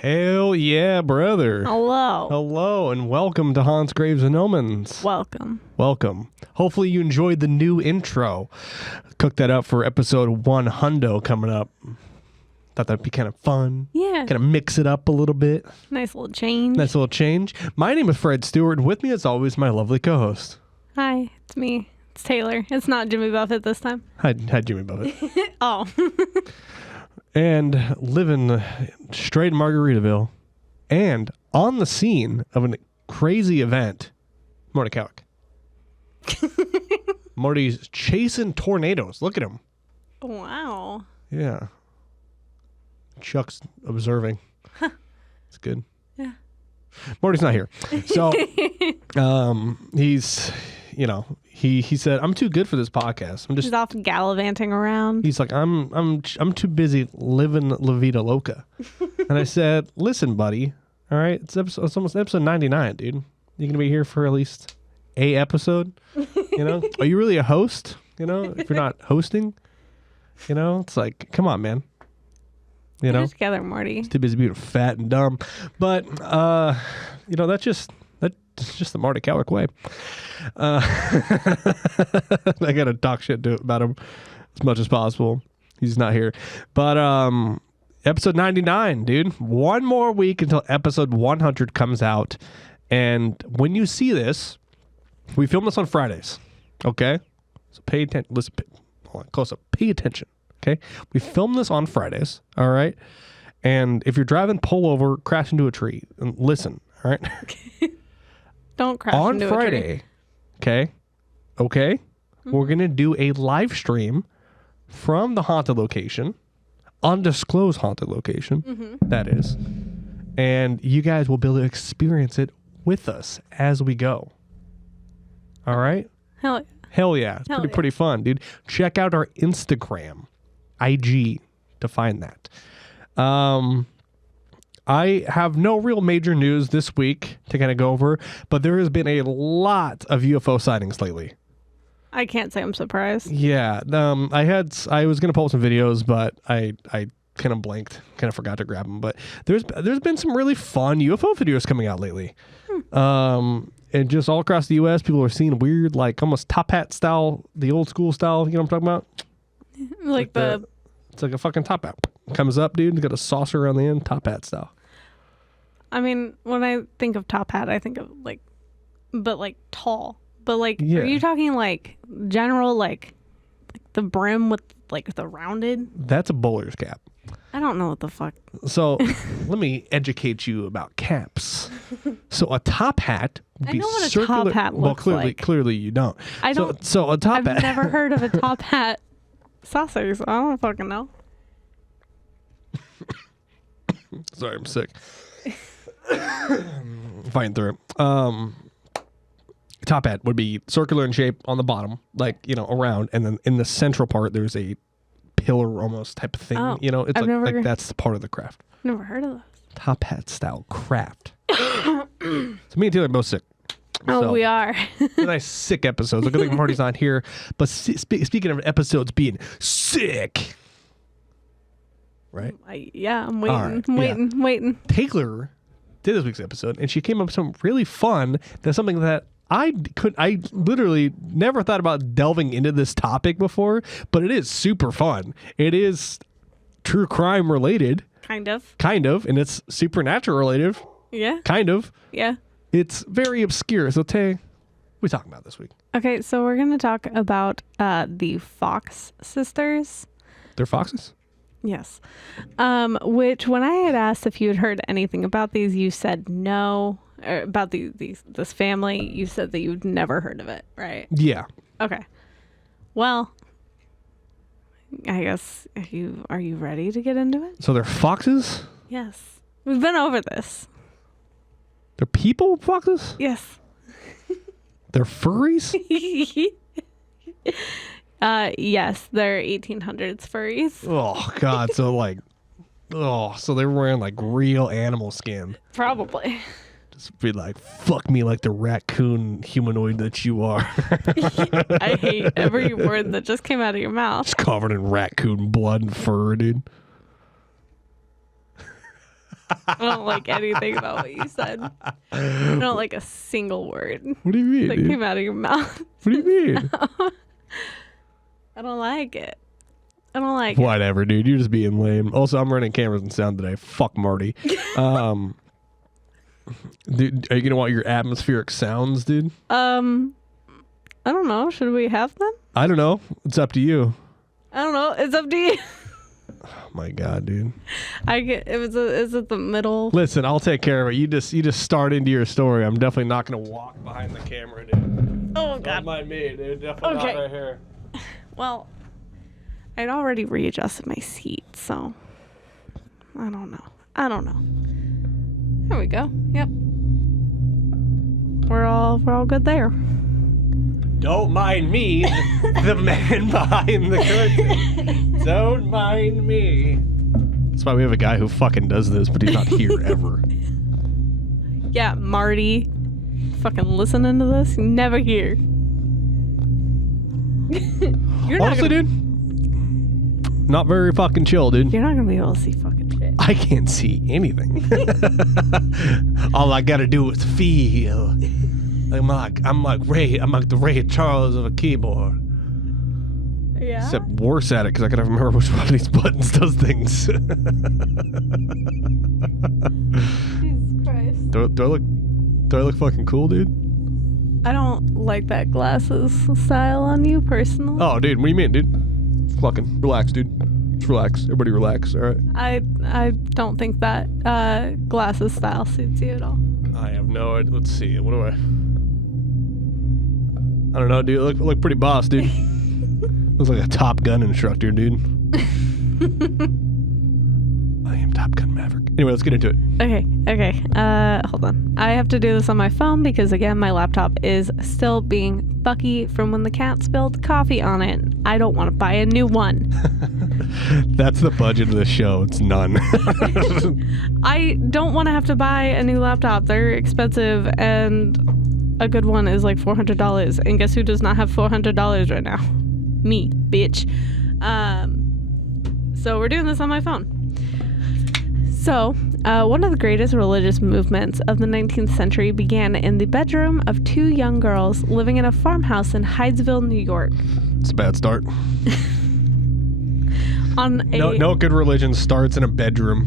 Hell yeah, brother. Hello, and welcome to Hans Graves and Omens. Welcome. Hopefully you enjoyed the new intro. Cook that up for episode 100 coming up. Thought that'd be kind of fun. Yeah. Kind of mix it up a little bit. Nice little change. My name is Fred Stewart, and with me as always, my lovely co-host. Hi, it's me. It's Taylor. It's not Jimmy Buffett this time. Hi Jimmy Buffett. Oh. And living straight in Margaritaville and on the scene of a crazy event, Morty Cowick. Morty's chasing tornadoes. Look at him. Wow. Yeah. Chuck's observing. Huh. It's good. Yeah. Morty's not here. So he's, he said, I'm too good for this podcast. He's off gallivanting around. He's like, I'm too busy living La Vida Loca. And I said, listen, buddy. All right. It's almost episode 99, dude. You're going to be here for at least a episode. Are you really a host? If you're not hosting, it's like, come on, man. Get it together, Morty. He's too busy being fat and dumb. But, that's just the Morty Cowick way. I got to talk shit about him as much as possible. He's not here. But episode 99, dude. One more week until episode 100 comes out. And when you see this, we film this on Fridays. Okay? So pay attention. Listen, hold on, close up. Pay attention. Okay? We film this on Fridays. All right? And if you're driving, pull over, crash into a tree, and listen. All right? Don't crash on into Friday, a tree. Okay? Mm-hmm. We're going to do a live stream from the haunted location, undisclosed haunted location, that is. And you guys will be able to experience it with us as we go. All right? Hell yeah. It's pretty fun, dude. Check out our Instagram, IG, to find that. I have no real major news this week to kind of go over, but there has been a lot of UFO sightings lately. I can't say I'm surprised. Yeah. I was going to post some videos, but I kind of blanked, kind of forgot to grab them. But there's been some really fun UFO videos coming out lately. And just all across the U.S., people are seeing weird, like almost top hat style, the old school style. You know what I'm talking about? It's like a fucking top hat. Comes up, dude. It's got a saucer on the end, top hat style. I mean, when I think of top hat, I think of tall. But yeah. Are you talking like general, like the brim with like the rounded? That's a bowler's cap. I don't know what the fuck. So let me educate you about caps. So a top hat would be I know what circular. a top hat looks like. Clearly you don't. I don't. So a top hat. I've never heard of a top hat saucer, so I don't fucking know. Sorry, I'm sick. Fighting through it. Top hat would be circular in shape on the bottom, around, and then in the central part there's a pillar almost type of thing. Oh, It's like that's part of the craft. Never heard of those. Top hat style craft. So me and Taylor are both sick. Oh, we are. A nice sick episodes. Look, I think Marty's not here. But speaking of episodes being sick, right? I'm waiting. Right, I'm waiting. Taylor did this week's episode, and she came up with something really fun. That's something that I literally never thought about delving into this topic before, but it is super fun. It is true crime related. Kind of. And it's supernatural related. Yeah. Kind of. Yeah. It's very obscure. So, Tay, what are we talking about this week? Okay, so we're going to talk about the Fox sisters. They're foxes? Yes. Which, when I had asked if you had heard anything about these, you said no. About this family, you said that you'd never heard of it, right? Yeah. Okay. Well, I guess are you ready to get into it? So they're foxes? Yes. We've been over this. They're people foxes? Yes. They're furries? Yes, they're 1800s furries. Oh God! So they're wearing like real animal skin. Probably. Just be like, fuck me like the raccoon humanoid that you are. I hate every word that just came out of your mouth. It's covered in raccoon blood and fur, dude. I don't like anything about what you said. I don't like a single word What do you mean, that dude? came out of your mouth. What do you mean? I don't like it. I don't like it. Whatever, dude. You're just being lame. Also, I'm running cameras and sound today. Fuck Marty. Dude, are you gonna want your atmospheric sounds, dude? I don't know. Should we have them? I don't know. It's up to you. I don't know. It's up to you. Oh my god, dude. Is it the middle? Listen, I'll take care of it. You just start into your story. I'm definitely not gonna walk behind the camera, dude. Oh Don't God. mind me, dude. Definitely Okay. not right here. Well, I'd already readjusted my seat, so I don't know. There we go. Yep. We're all good there. Don't mind me, the man behind the curtain. Don't mind me. That's why we have a guy who fucking does this, but he's not here ever. Yeah, Marty. Fucking listening to this? Never here. You're not Honestly, gonna, dude, not very fucking chill, dude. You're not gonna be able to see fucking shit. I can't see anything. All I gotta do is feel. I'm like the Ray Charles of a keyboard. Yeah. Except worse at it because I gotta remember which one of these buttons does things. Jesus Christ. Do I look fucking cool, dude? I don't like that glasses style on you personally. Oh, dude, what do you mean, dude? Fucking relax, dude. Just relax. Everybody relax, all right? I don't think that glasses style suits you at all. I have no idea. Let's see. What do I don't know, dude. Look pretty boss, dude. Looks like a Top Gun instructor, dude. I am Top Gun Maverick. Anyway, let's get into it. Okay. Hold on. I have to do this on my phone because, again, my laptop is still being fucky from when the cat spilled coffee on it. I don't want to buy a new one. That's the budget of the show. It's none. I don't want to have to buy a new laptop. They're expensive, and a good one is like $400. And guess who does not have $400 right now? Me, bitch. So we're doing this on my phone. So, one of the greatest religious movements of the 19th century began in the bedroom of two young girls living in a farmhouse in Hydesville, New York. It's a bad start. No good religion starts in a bedroom.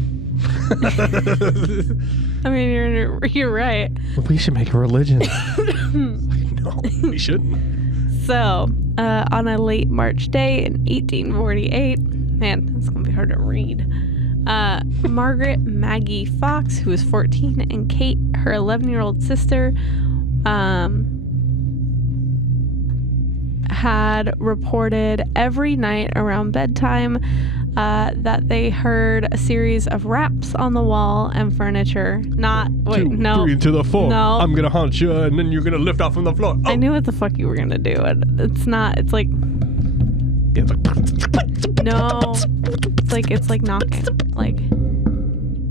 I mean, you're right. We should make a religion. No, we shouldn't. So, on a late March day in 1848, man, it's gonna be hard to read. Margaret Maggie Fox, who was 14, and Kate, her 11-year-old sister, had reported every night around bedtime that they heard a series of raps on the wall and furniture. Two, 3 to the 4. No. I'm gonna haunt you, and then you're gonna lift off from the floor. Oh. I knew what the fuck you were gonna do. It's like Yeah, it's like. no, it's like knocking, like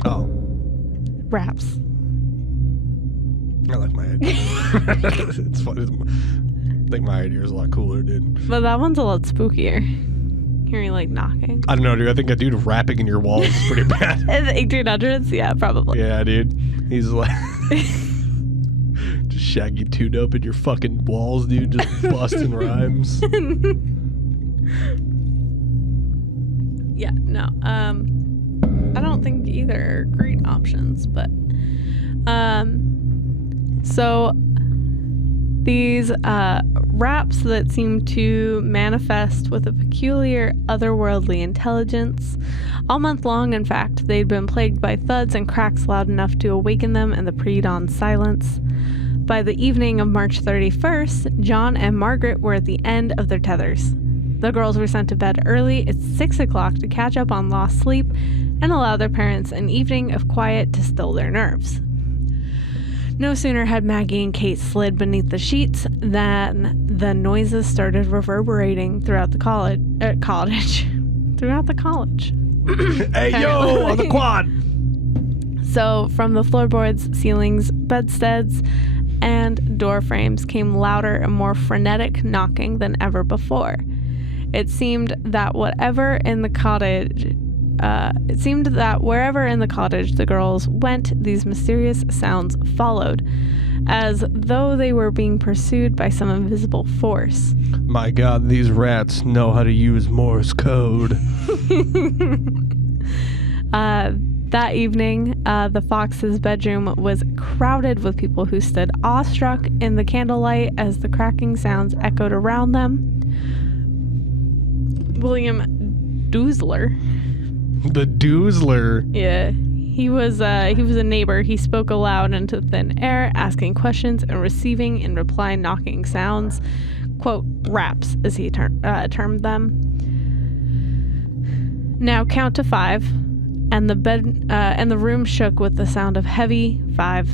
Oh, raps. I like my idea. It's funny. I think my idea is a lot cooler, dude. But that one's a lot spookier. Hearing like knocking. I don't know, dude. I think a dude rapping in your walls is pretty bad. In the 1800s, yeah, probably. Yeah, dude. He's like just Shaggy 2'd up in your fucking walls, dude. Just busting rhymes. Yeah, no. I don't think either are great options, but so these raps that seem to manifest with a peculiar otherworldly intelligence. All month long, in fact, they'd been plagued by thuds and cracks loud enough to awaken them in the pre-dawn silence. By the evening of March 31st, John and Margaret were at the end of their tethers. The girls were sent to bed early at 6 o'clock to catch up on lost sleep and allow their parents an evening of quiet to still their nerves. No sooner had Maggie and Kate slid beneath the sheets than the noises started reverberating throughout the cottage. Throughout the college. Hey, yo, on the quad. So from the floorboards, ceilings, bedsteads, and door frames came louder and more frenetic knocking than ever before. It seemed that whatever in the cottage it seemed that wherever in the cottage the girls went, these mysterious sounds followed, as though they were being pursued by some invisible force. My God, these rats know how to use Morse code. That evening, the Fox's bedroom was crowded with people who stood awestruck in the candlelight as the cracking sounds echoed around them. William Doozler. The Doozler. Yeah. He was a neighbor. He spoke aloud into thin air, asking questions and receiving in reply knocking sounds. Quote, raps, as he termed them. Now count to 5. And the bed and the room shook with the sound of five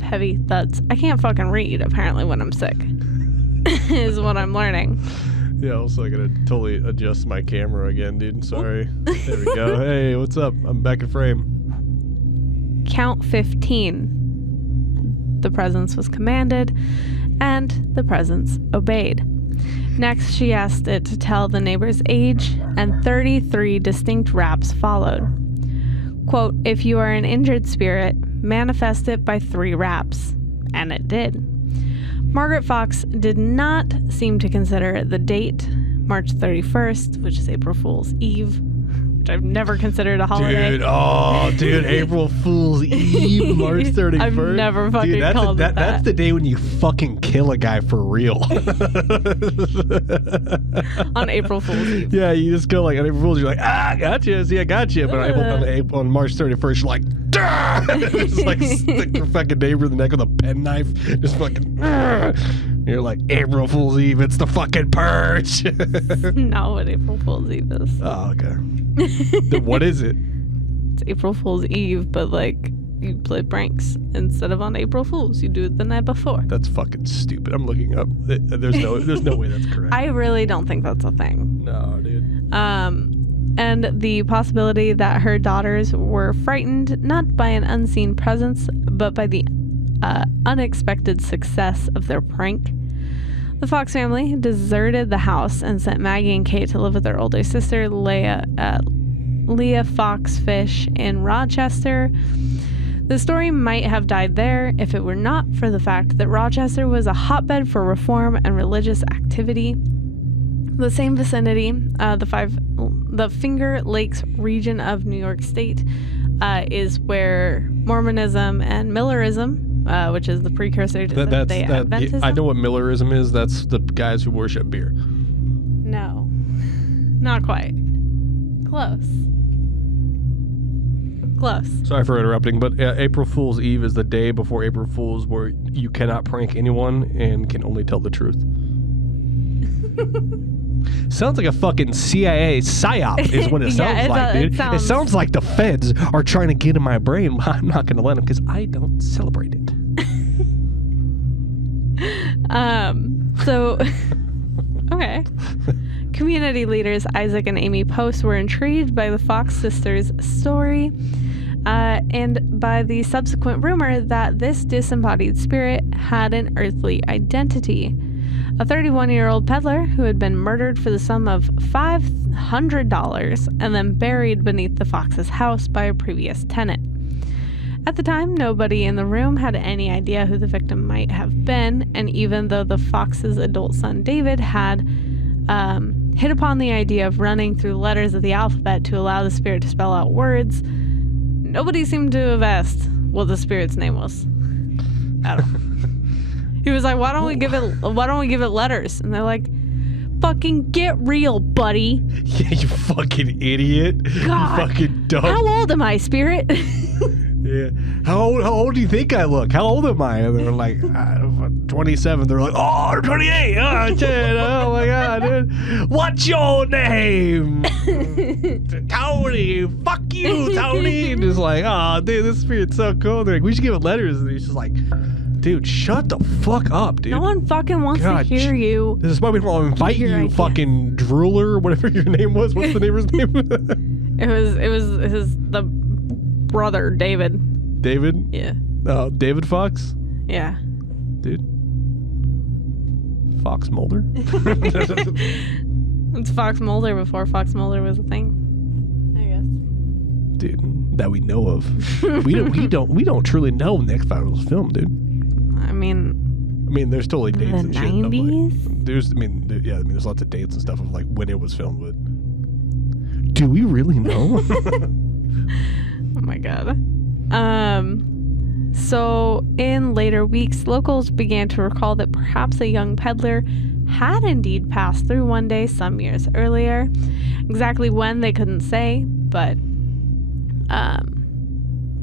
heavy thuds. I can't fucking read, apparently, when I'm sick. Is what I'm learning. Yeah, also I gotta totally adjust my camera again, dude. Sorry. There we go. Hey, what's up? I'm back in frame. Count 15. The presence was commanded, and the presence obeyed. Next, she asked it to tell the neighbor's age, and 33 distinct raps followed. Quote, if you are an injured spirit, manifest it by 3 raps. And it did. Margaret Fox did not seem to consider the date, March 31st, which is April Fool's Eve, which I've never considered a holiday. Dude, April Fool's Eve, March 31st. I've never fucking called it that. That's the day when you fucking kill a guy for real. On April Fool's Eve. Yeah, you just go like on April Fool's, you're like, gotcha, see, I gotcha. But on March 31st, you're like, just like stick your fucking neighbor in the neck with a penknife. Just fucking, you're like, April Fool's Eve, it's the fucking purge. Not what April Fool's Eve is. Oh, okay. Then what is it? It's April Fool's Eve, but like you play pranks instead of on April Fool's. You do it the night before. That's fucking stupid. I'm looking up. There's no way that's correct. I really don't think that's a thing. No, dude. And the possibility that her daughters were frightened not by an unseen presence, but by the unexpected success of their prank. The Fox family deserted the house and sent Maggie and Kate to live with their older sister, Leah Fox Fish, in Rochester. The story might have died there if it were not for the fact that Rochester was a hotbed for reform and religious activity. The same vicinity, the Finger Lakes region of New York State, is where Mormonism and Millerism, which is the precursor to Adventism. I know what Millerism is. That's the guys who worship beer. No, not quite. Close. Sorry for interrupting, but April Fool's Eve is the day before April Fool's where you cannot prank anyone and can only tell the truth. Sounds like a fucking CIA psyop is what it sounds like, dude. It sounds like the feds are trying to get in my brain. I'm not going to let them because I don't celebrate it. So, okay. Community leaders Isaac and Amy Post were intrigued by the Fox sisters' story and by the subsequent rumor that this disembodied spirit had an earthly identity. A 31-year-old peddler who had been murdered for the sum of $500 and then buried beneath the Fox's house by a previous tenant. At the time, nobody in the room had any idea who the victim might have been, and even though the Fox's adult son David had hit upon the idea of running through letters of the alphabet to allow the spirit to spell out words, nobody seemed to have asked what the spirit's name was. I don't know. He was like, why don't we give it letters? And they're like, fucking get real, buddy. Yeah, you fucking idiot. God. You fucking dumb. How old am I, spirit? Yeah. How old do you think I look? How old am I? And they're like, 27. They're like, oh, I'm 28. Oh, shit. Oh, my God, dude. What's your name? Tony. Fuck you, Tony. And just like, oh, dude, this spirit's so cool. They're like, we should give it letters. And he's just like, dude, shut the fuck up, dude. No one fucking wants to hear you. This is why we don't invite you, fucking drooler, whatever your name was. What's the neighbor's name? It was the brother, David. David? Yeah. Oh, David Fox? Yeah. Dude. Fox Mulder? It's Fox Mulder before Fox Mulder was a thing, I dude, that we know of. we don't truly know when the X-Files was filmed, dude. I mean, there's totally dates the and shit. 90s? There's lots of dates and stuff of like when it was filmed. But do we really know? Oh my god. So in later weeks, locals began to recall that perhaps a young peddler had indeed passed through one day some years earlier. Exactly when, they couldn't say, but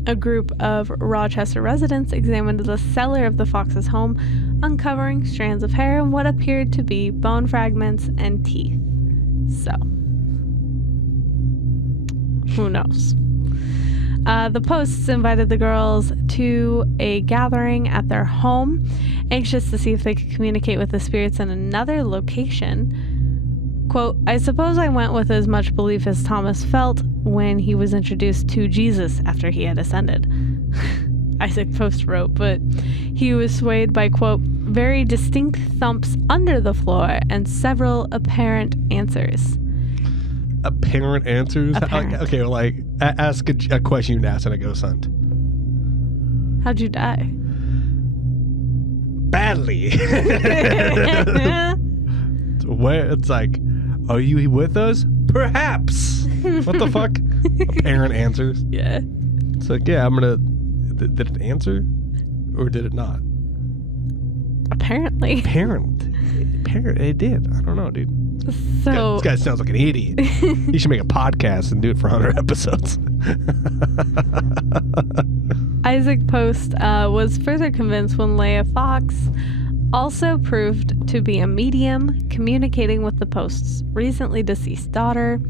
a group of Rochester residents examined the cellar of the Fox's home, uncovering strands of hair and what appeared to be bone fragments and teeth. So, who knows? The Posts invited the girls to a gathering at their home, anxious to see if they could communicate with the spirits in another location. Quote, I suppose I went with as much belief as Thomas felt when he was introduced to Jesus after he had ascended. Isaac Post wrote, but he was swayed by, quote, very distinct thumps under the floor and several apparent answers. Apparent answers? Apparent. Okay, like, ask a question you'd ask in a ghost hunt. How'd you die? Badly. Where it's like, are you with us? Perhaps. What the fuck? Apparent answers. Yeah. It's like, yeah, I'm gonna. Did it answer, or did it not? Apparently. Apparent. It did. I don't know, dude. So this guy sounds like an idiot. He should make a podcast and do it for 100 episodes. Isaac Post was further convinced when Leah Fox also proved to be a medium communicating with the Post's recently deceased daughter.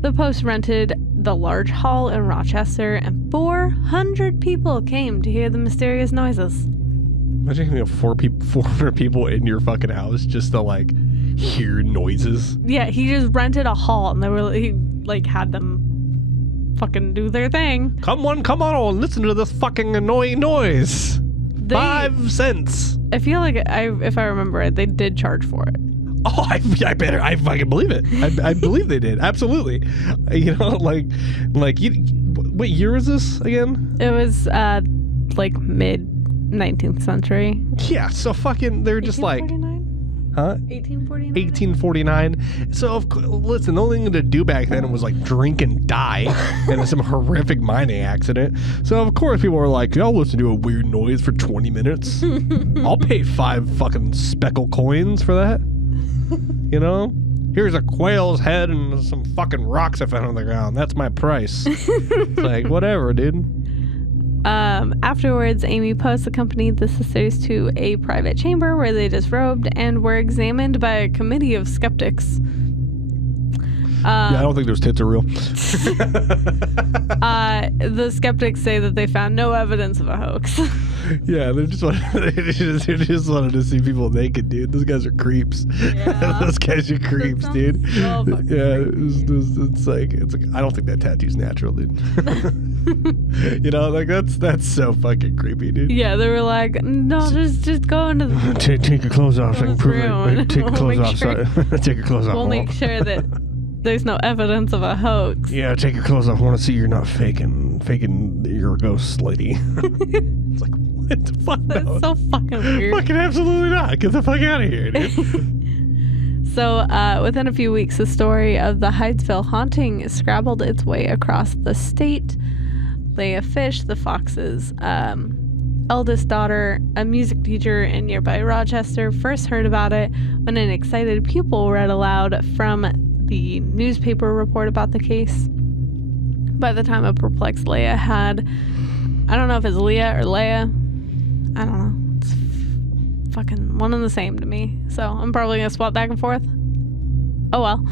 The Post rented the large hall in Rochester, and 400 people came to hear the mysterious noises. Imagine having 400 people in your fucking house just to like hear noises. Yeah, he just rented a hall, and he like had them fucking do their thing. Come on, listen to this fucking annoying noise. 5 cents. I feel like if I remember it, they did charge for it. Oh, I fucking believe it. I believe they did. Absolutely. You know, like what year is this again? It was like mid 19th century. Yeah, so fucking they're just like, huh? 1849. So listen, the only thing to do back then was like drink and die in some horrific mining accident. So of course people were like, y'all listen to a weird noise for 20 minutes. I'll pay 5 fucking speckle coins for that. You know? Here's a quail's head and some fucking rocks I found on the ground. That's my price. It's like, whatever, dude. Afterwards, Amy Post accompanied the sisters to a private chamber where they disrobed and were examined by a committee of skeptics. Yeah, I don't think those tits are real. The skeptics say that they found no evidence of a hoax. Yeah, they just wanted to see people naked, dude. Those guys are creeps. Yeah. Those guys are creeps, dude. So yeah, it's like I don't think that tattoo's natural, dude. You know, like that's so fucking creepy, dude. Yeah, they were like, no, just go into the take your clothes off so I can prove it. Take your We'll clothes off. Take your clothes off. We'll make sure that there's no evidence of a hoax. Yeah, take your clothes off. I want to see you're not faking you're a ghost lady. It's like, what the fuck? That's no. so fucking weird. Fucking absolutely not. Get the fuck out of here, dude. So, within a few weeks, the story of the Hydesville haunting scrabbled its way across the state. Leah Fish, the Fox's eldest daughter, a music teacher in nearby Rochester, first heard about it when an excited pupil read aloud from the newspaper report about the case. By the time a perplexed Leah had, I don't know if it's Leah or Leia, I don't know, it's fucking one and the same to me, so I'm probably gonna swap back and forth. Oh well.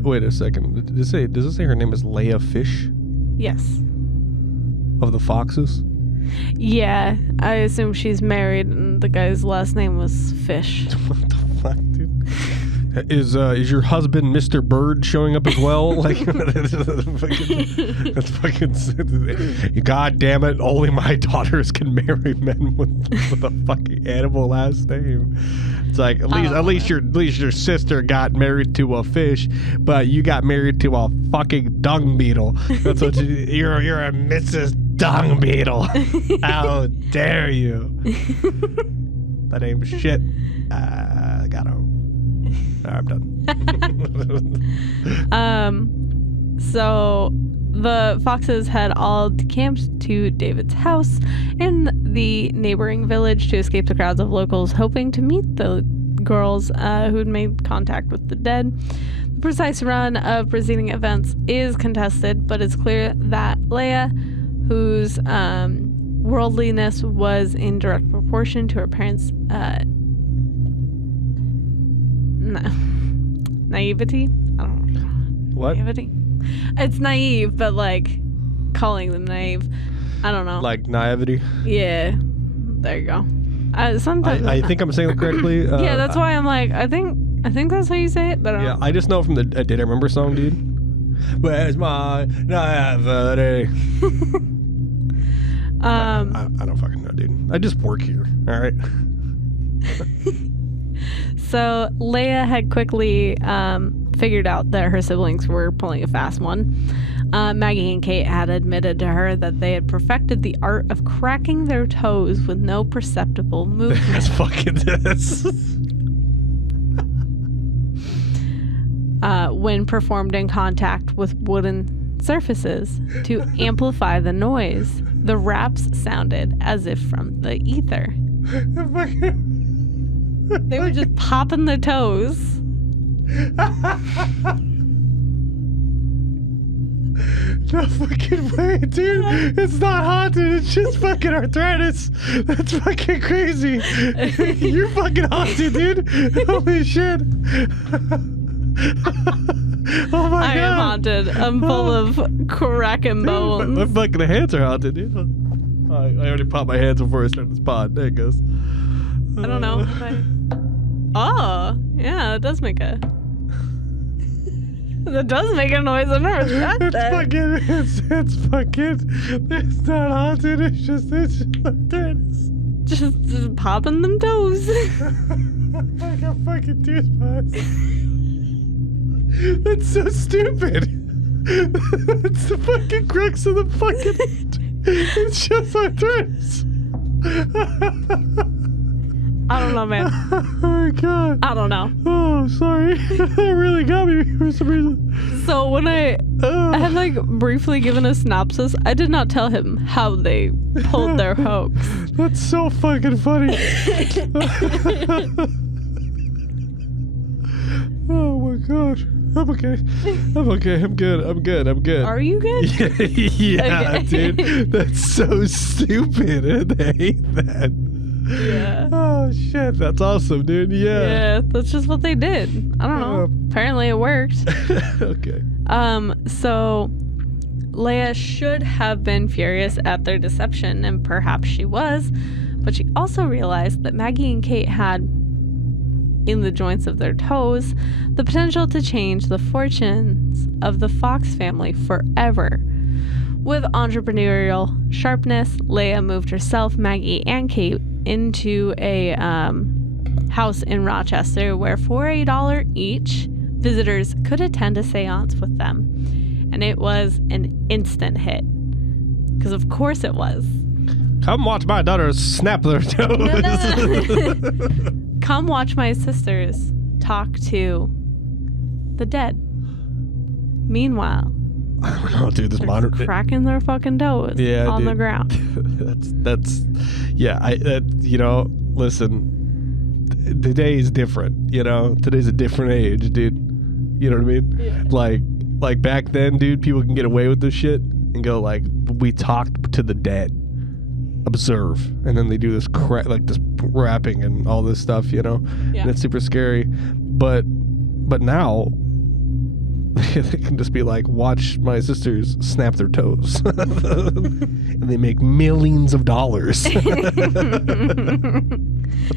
Wait a second. Does it say her name is Leah Fish? Yes. Of the Foxes? Yeah, I assume she's married and the guy's last name was Fish. What the fuck, dude? Is your husband Mr. Bird showing up as well? Like, that's fucking. God damn it! Only my daughters can marry men with a fucking animal last name. It's like at least your sister got married to a fish, but you got married to a fucking dung beetle. That's what you're a Mrs. Dung Beetle. How dare you? That ain't shit. Got him. I'm done. So the foxes had all decamped to David's house in the neighboring village to escape the crowds of locals hoping to meet the girls who had made contact with the dead. The precise run of preceding events is contested, but it's clear that Leia, whose worldliness was in direct proportion to her parents' naivety. I don't know. What? Naivety. It's naive, but like calling them naive. I don't know. Like naivety. Yeah. There you go. Sometimes I think I'm saying it correctly. yeah, that's why I'm like I think that's how you say it. But I just know from the Did I Remember song, dude. Where's my naivety? I don't fucking know, dude. I just work here. All right. So Leia had quickly figured out that her siblings were pulling a fast one. Maggie and Kate had admitted to her that they had perfected the art of cracking their toes with no perceptible movement. That's fucking this. When performed in contact with wooden surfaces to amplify the noise. The raps sounded as if from the ether. They were just popping their toes. No fucking way, dude. It's not haunted. It's just fucking arthritis. That's fucking crazy. You're fucking haunted, dude. Holy shit. Oh my God. I am haunted. I'm full of cracking bones. My fucking hands are haunted, dude. I already popped my hands before I started this pod. There it goes. I don't know if Oh, yeah, it does make a... That does make a noise. I've never tried that. It's fucking... It's not haunted. It's just arthritis. Just popping them toes. I got fucking tears spots. That's so stupid. It's the fucking crux of the fucking... It's just arthritis. I don't know, man. Oh my God. I don't know. Oh, sorry. That really got me for some reason. So when I had like briefly given a synopsis, I did not tell him how they pulled their hoax. That's so fucking funny. Oh my God. I'm okay. I'm good. Are you good? Yeah, Okay. dude. That's so stupid. I hate that. Yeah. Oh shit, that's awesome, dude. Yeah, that's just what they did. I don't know. Apparently it worked. Okay. So Leia should have been furious at their deception, and perhaps she was, but she also realized that Maggie and Kate had, in the joints of their toes, the potential to change the fortunes of the Fox family forever. With entrepreneurial sharpness, Leia moved herself, Maggie, and Kate into a house in Rochester where for $1 each, visitors could attend a seance with them. And it was an instant hit. Because of course it was. Come watch my daughters snap their toes. No. Come watch my sisters talk to the dead. Meanwhile, I don't know, dude. This modern cracking their fucking toes on the ground. that's listen. Today is different. Today's a different age, dude. You know what I mean? Yeah. Like back then, dude. People can get away with this shit and go like, we talked to the dead. Observe, and then they do this this rapping and all this stuff, Yeah. and it's super scary. But now they can just be like, watch my sisters snap their toes, and they make millions of dollars.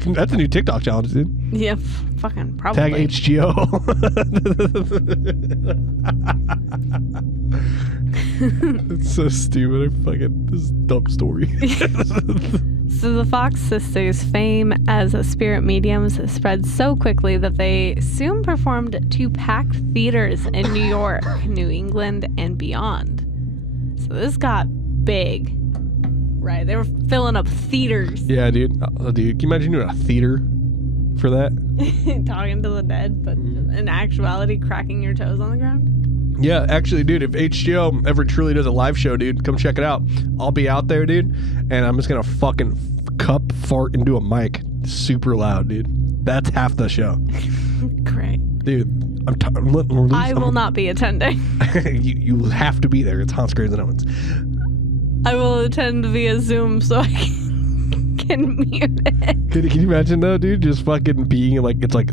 That's a new TikTok challenge, dude. Yeah, fucking probably. Tag HGO. It's so stupid. This is a dumb story. So the Fox sisters' fame as spirit mediums spread so quickly that they soon performed to packed theaters in New York, New England, and beyond. So this got big, right? They were filling up theaters. Yeah, dude. Dude, can you imagine doing a theater for that? Talking to the dead, but in actuality, cracking your toes on the ground. Yeah, actually, dude, if HGO ever truly does a live show, dude, come check it out. I'll be out there, dude, and I'm just gonna fucking cup fart into a mic super loud, dude. That's half the show. Great. Dude, I will not be attending. you have to be there. It's Hans Graves and Omens. I will attend via Zoom so I can mute it. Can you imagine though, dude? Just fucking being like it's like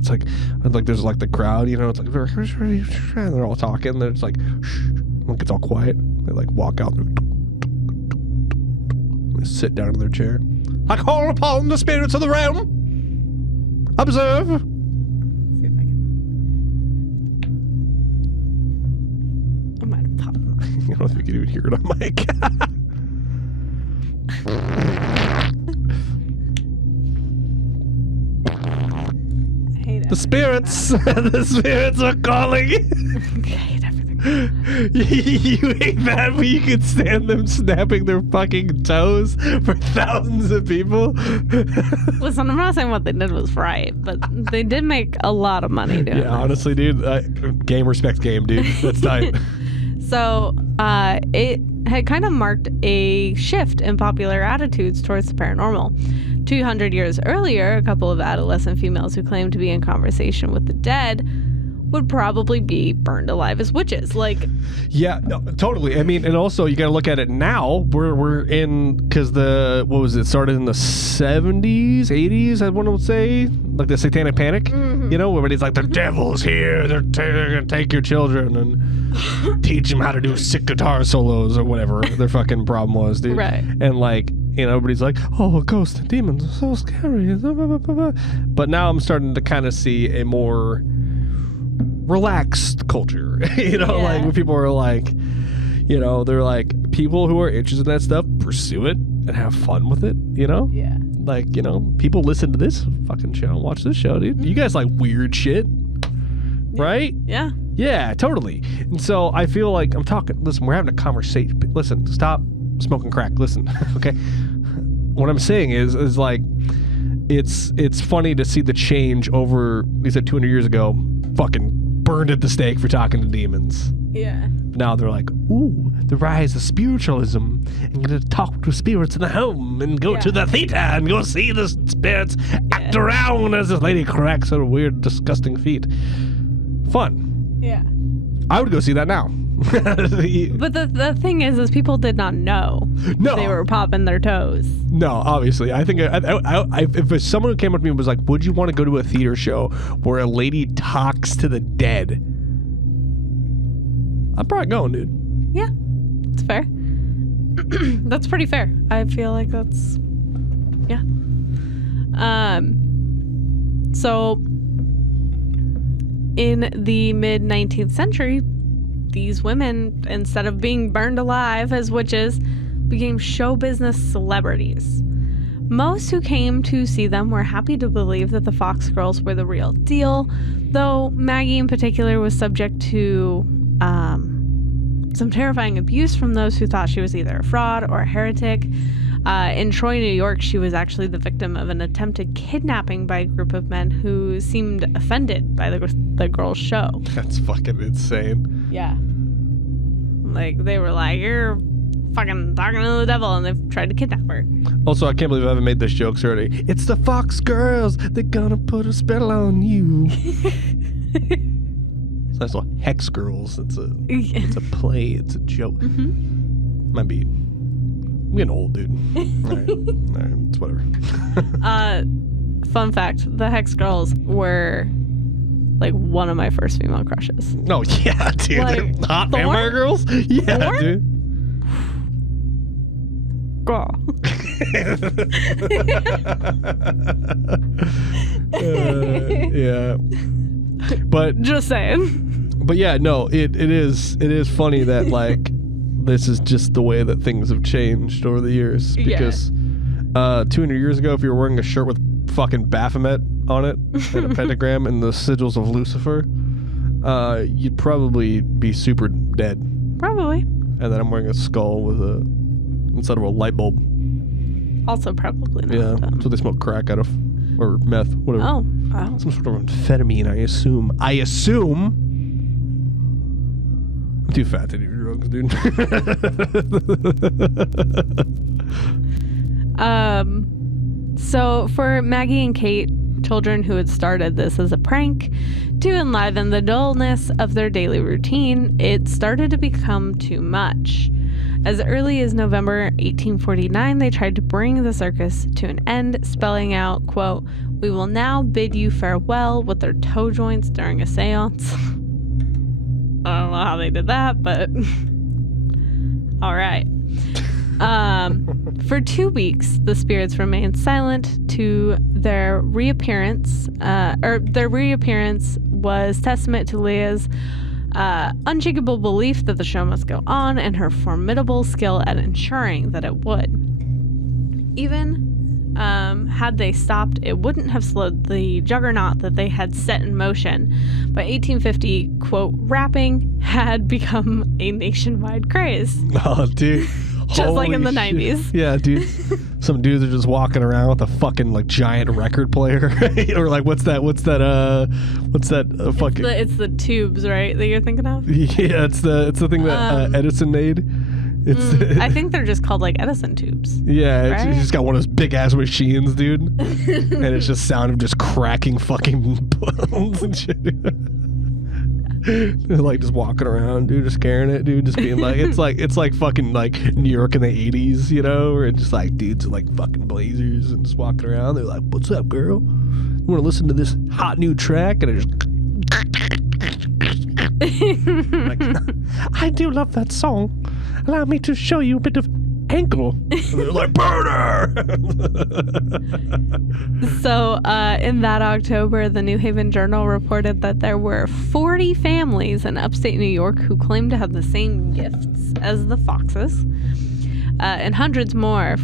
there's like the crowd, you know, it's like and they're all talking, then it's like shh, like it's all quiet. They like walk out and they sit down in their chair. I call upon the spirits of the realm. Observe. See if I can. I might have popped them. I don't know if you can even hear it on mic. The spirits! The spirits are calling! I hate everything. You hate that when you can stand them snapping their fucking toes for thousands of people? Listen, I'm not saying what they did was right, but they did make a lot of money doing Yeah, honestly, dude, game respects game, dude. That's tight. So, it had kind of marked a shift in popular attitudes towards the paranormal. 200 years earlier, a couple of adolescent females who claimed to be in conversation with the dead would probably be burned alive as witches. Like, yeah, no, totally. I mean, and also you got to look at it now. We're in, because started in the 70s, 80s, I want to say, like the Satanic Panic. Mm-hmm. You know, everybody's like, the devil's here. They're going to take your children and teach them how to do sick guitar solos or whatever their fucking problem was, dude. Right. And like, you know, everybody's like, oh, ghosts and demons are so scary. But now I'm starting to kind of see a more relaxed culture. You know, like when people are like, you know, they're like, people who are interested in that stuff, pursue it and have fun with it, you know? Yeah. Like, you know, people listen to this fucking show, watch this show, dude. You guys like weird shit, right? Yeah. Yeah, totally. And so I feel like listen, we're having a conversation. Listen, stop smoking crack. Listen, okay? What I'm saying is like, it's funny to see the change over, they said 200 years ago, fucking burned at the stake for talking to demons. Yeah. Now they're like, ooh, the rise of spiritualism, and gonna talk to spirits in the home and go to the theater and go see the spirits act around as this lady cracks her weird, disgusting feet. Fun. Yeah. I would go see that now. But the thing is people did not know they were popping their toes. No, obviously. I think if someone came up to me and was like, would you want to go to a theater show where a lady talks to the dead? I'm probably going, dude. Yeah, it's fair. That's pretty fair. I feel like that's, yeah. So in the mid 19th century, these women, instead of being burned alive as witches, became show business celebrities. Most who came to see them were happy to believe that the Fox girls were the real deal, though Maggie in particular was subject to some terrifying abuse from those who thought she was either a fraud or a heretic. In Troy, New York, she was actually the victim of an attempted kidnapping by a group of men who seemed offended by the girl's show. That's fucking insane. Yeah. Like, they were like, you're fucking talking to the devil, and they've tried to kidnap her. Also, I can't believe I haven't made this joke already. It's the Fox girls. They're gonna put a spell on you. It's nice little Hex Girls. It's a play. It's a joke. Mm-hmm. Might be... I'm getting old, dude. All right, it's whatever. Fun fact, the Hex Girls were like one of my first female crushes. Oh, yeah, dude. Like, hot Thorn? vampire girls? Yeah, Thorn? dude. Girl. Yeah. But just saying. But yeah, no, it is funny that like this is just the way that things have changed over the years. Because 200 years ago, if you were wearing a shirt with fucking Baphomet on it and a pentagram and the sigils of Lucifer, you'd probably be super dead. Probably. And then I'm wearing a skull with instead of a light bulb. Also probably not. Yeah, so they smoke crack out of, or meth, whatever. Oh. Some sort of amphetamine, I assume. I'm too fat to do drugs, dude. So for Maggie and Kate, children who had started this as a prank to enliven the dullness of their daily routine, it started to become too much. As early as November 1849, they tried to bring the circus to an end, spelling out, quote, "We will now bid you farewell," with their toe joints during a seance. I don't know how they did that, but all right. For 2 weeks, the spirits remained silent to their reappearance. Their reappearance was testament to Leah's unshakable belief that the show must go on and her formidable skill at ensuring that it would. Even had they stopped, it wouldn't have slowed the juggernaut that they had set in motion. By 1850, quote, rapping had become a nationwide craze. Oh, dude. Just like in the 90s. Yeah, dude. Some dudes are just walking around with a fucking like giant record player, or like what's that fucking? It's the tubes, right? That you're thinking of? Yeah, it's the thing that Edison made. I think they're just called like Edison tubes. Yeah, right? It's just got one of those big ass machines, dude, and it's just sound of just cracking fucking bones and shit. They're like just walking around, dude, just scaring it, dude, just being like, it's like fucking like New York in the 80s, you know, where it's just like dudes in like fucking blazers and just walking around. They're like, "What's up, girl? You want to listen to this hot new track?" And I just like, "I do love that song. Allow me to show you a bit of ankle." And they're like, "Burner!" So in that October, the New Haven Journal reported that there were 40 families in upstate New York who claimed to have the same gifts as the Foxes, and hundreds more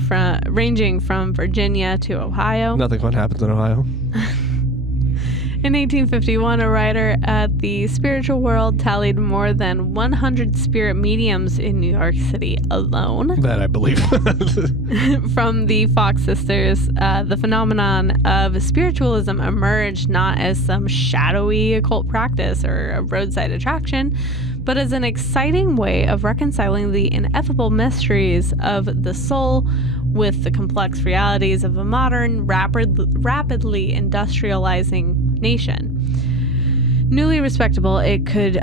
ranging from Virginia to Ohio. Nothing fun happens in Ohio. In 1851, a writer at the Spiritual World tallied more than 100 spirit mediums in New York City alone. That I believe. From the Fox sisters, the phenomenon of spiritualism emerged not as some shadowy occult practice or a roadside attraction, but as an exciting way of reconciling the ineffable mysteries of the soul with the complex realities of a modern, rapidly industrializing nation. Newly respectable, it could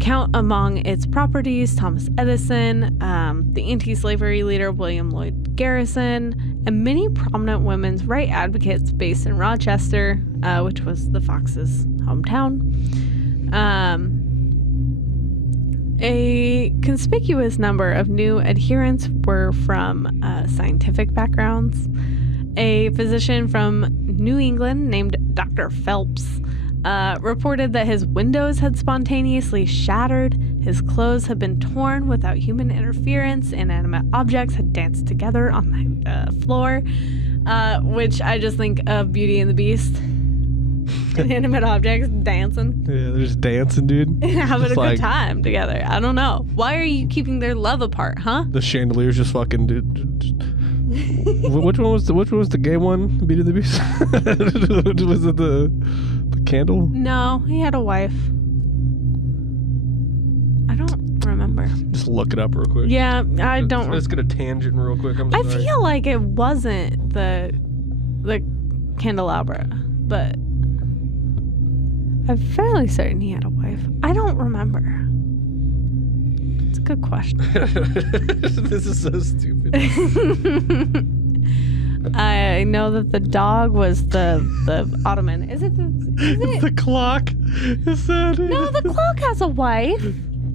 count among its properties Thomas Edison, the anti-slavery leader William Lloyd Garrison, and many prominent women's rights advocates based in Rochester, which was the Fox's hometown. A conspicuous number of new adherents were from scientific backgrounds. A physician from New England named Dr. Phelps reported that his windows had spontaneously shattered, his clothes had been torn without human interference, inanimate objects had danced together on the floor, which I just think of Beauty and the Beast. Inanimate objects dancing. Yeah, they're just dancing, dude. Having just a good time together. I don't know. Why are you keeping their love apart, huh? The chandelier's just fucking, dude. Which one was the gay one? Beauty and the Beast? Was it the candle? No, he had a wife. I don't remember. Just look it up real quick. Yeah, I don't. Let's get a tangent real quick. I feel like it wasn't the candelabra, but I'm fairly certain he had a wife. I don't remember. It's a good question. This is so stupid. I know that the dog was the ottoman. Is it the clock? Is that it? No, the clock has a wife.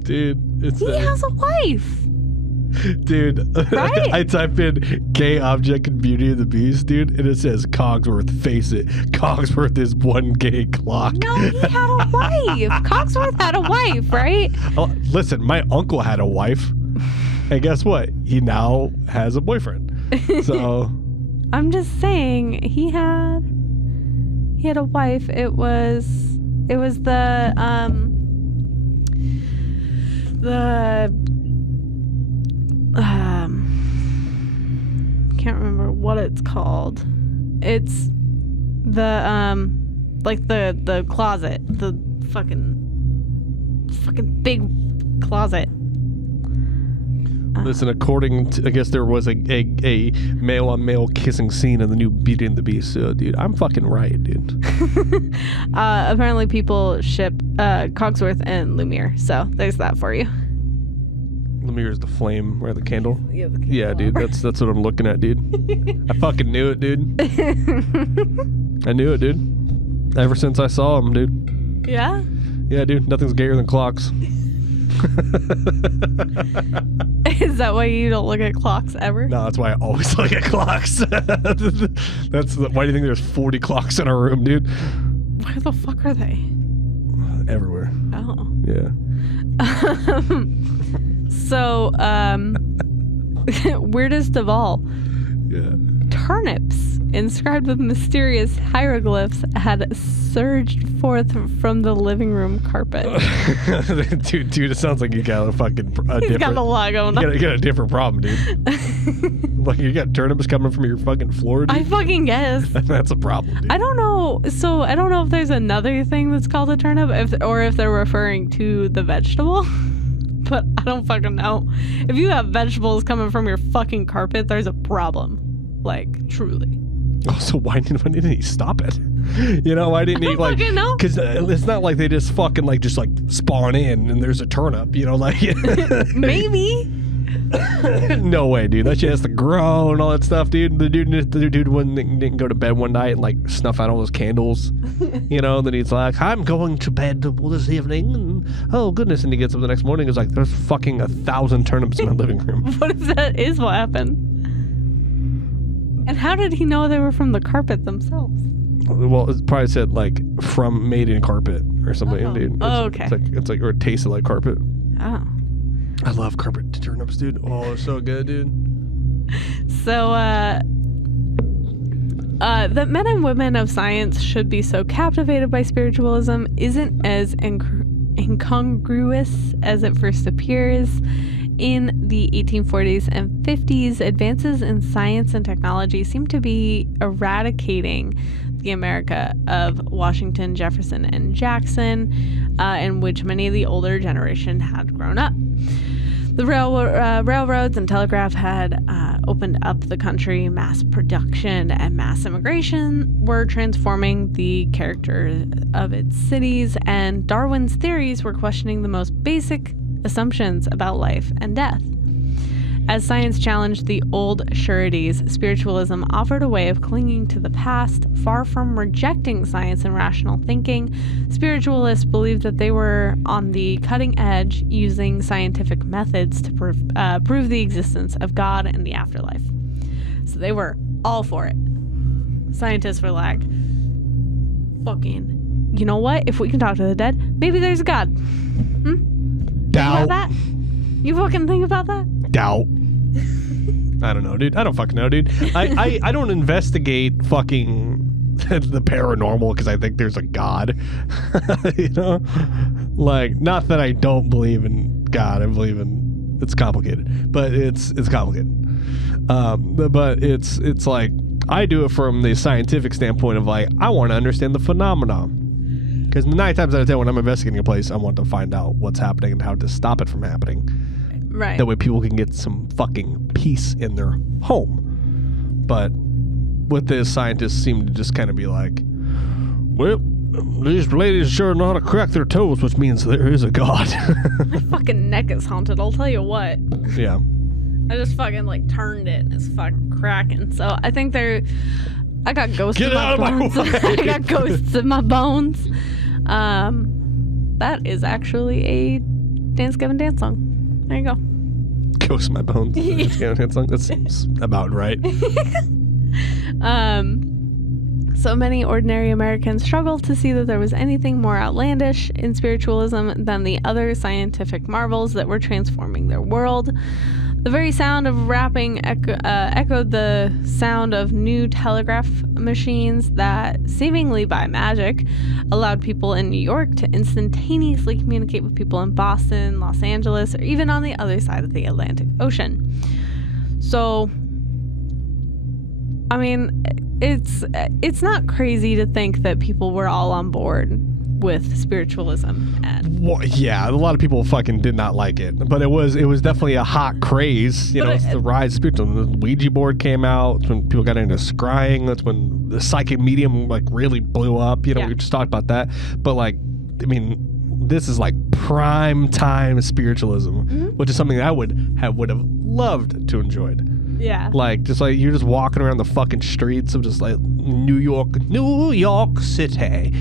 Dude, he has a wife. Dude, Right? I type in gay object in Beauty and the Beast, dude, and it says Cogsworth. Face it, Cogsworth is one gay clock. No, he had a wife. Cogsworth had a wife, right? Oh, listen, my uncle had a wife, and guess what? He now has a boyfriend. So I'm just saying he had a wife. It was the can't remember what it's called. It's the like the closet, the fucking big closet. listen, according to, I guess there was a male on male kissing scene in the new Beauty and the Beast. So, dude, I'm fucking right, dude. Apparently people ship Cogsworth and Lumiere, so there's that for you. Lumiere is the flame or the candle. Yeah, the candle. Yeah, dude, that's what I'm looking at, dude. I fucking knew it, dude. I knew it, dude. Ever since I saw him, dude. Yeah? Yeah, dude, nothing's gayer than clocks. Is that why you don't look at clocks ever? No, that's why I always look at clocks. Why do you think there's 40 clocks in our room, dude? Where the fuck are they? Everywhere. Oh. Yeah. So, weirdest of all, Yeah. turnips inscribed with mysterious hieroglyphs had surged forth from the living room carpet. dude, it sounds like you got a fucking He's got a lot going on. You got a different problem, dude. Like you got turnips coming from your fucking floor, dude. I fucking guess. That's a problem, dude. I don't know. So I don't know if there's another thing that's called a turnip, or if they're referring to the vegetable. But I don't fucking know. If you have vegetables coming from your fucking carpet, there's a problem. Like, truly. Oh, so why didn't he stop it? You know, why didn't he like? Fucking know. Because it's not like they just fucking like spawn in and there's a turnip. You know, like Maybe. No way, dude. That shit has to grow and all that stuff, dude. The dude didn't go to bed one night and like snuff out all those candles. You know, then he's like, I'm going to bed this evening, and oh goodness, and he gets up the next morning. It's like there's fucking 1,000 turnips in my living room. What if that is what happened? And how did he know they were from the carpet themselves? Well, it probably said like from made in carpet or something, dude. Okay. It's like or it tasted like carpet. Oh. I love carpet turnips, dude. Oh, they're so good, dude. So, that men and women of science should be so captivated by spiritualism isn't as incongruous as it first appears. In the 1840s and 50s, advances in science and technology seem to be eradicating the America of Washington, Jefferson, and Jackson, in which many of the older generation had grown up. The railroads and telegraph had opened up the country. Mass production and mass immigration were transforming the character of its cities, and Darwin's theories were questioning the most basic assumptions about life and death. As science challenged the old sureties, spiritualism offered a way of clinging to the past. Far from rejecting science and rational thinking, spiritualists believed that they were on the cutting edge, using scientific methods to prove the existence of God and the afterlife. So they were all for it. Scientists were like, fucking, you know what? If we can talk to the dead, maybe there's a God. Doubt. That? You fucking think about that? Doubt. I don't know, dude. I don't fucking know, dude. I don't investigate fucking the paranormal because I think there's a God. You know? Like, not that I don't believe in God. I believe in it's complicated. But it's complicated. But it's like I do it from the scientific standpoint of like I want to understand the phenomenon. Because 9 times out of 10 when I'm investigating a place, I want to find out what's happening and how to stop it from happening. Right. That way people can get some fucking peace in their home. But with this, scientists seem to just kind of be like, well, these ladies sure know how to crack their toes, which means there is a God. My fucking neck is haunted, I'll tell you what. Yeah. I just fucking like turned it and it's fucking cracking. So I think I got ghosts in my bones. I got ghosts in my bones. That is actually a Dance Gavin dance song. There you go. Ghost in my bones. That seems about right. So many ordinary Americans struggled to see that there was anything more outlandish in spiritualism than the other scientific marvels that were transforming their world. The very sound of rapping echoed the sound of new telegraph machines that, seemingly by magic, allowed people in New York to instantaneously communicate with people in Boston, Los Angeles, or even on the other side of the Atlantic Ocean. So, I mean, it's not crazy to think that people were all on board with spiritualism. Well, yeah, a lot of people fucking did not like it, but it was definitely a hot craze. It's the rise of spiritualism. The Ouija board came out. That's when people got into scrying. That's when the psychic medium like really blew up. We just talked about that. But like, I mean, this is like prime time spiritualism, which is something that I would have loved to enjoyed. Yeah. Like, just like you're just walking around the fucking streets of just like New York City,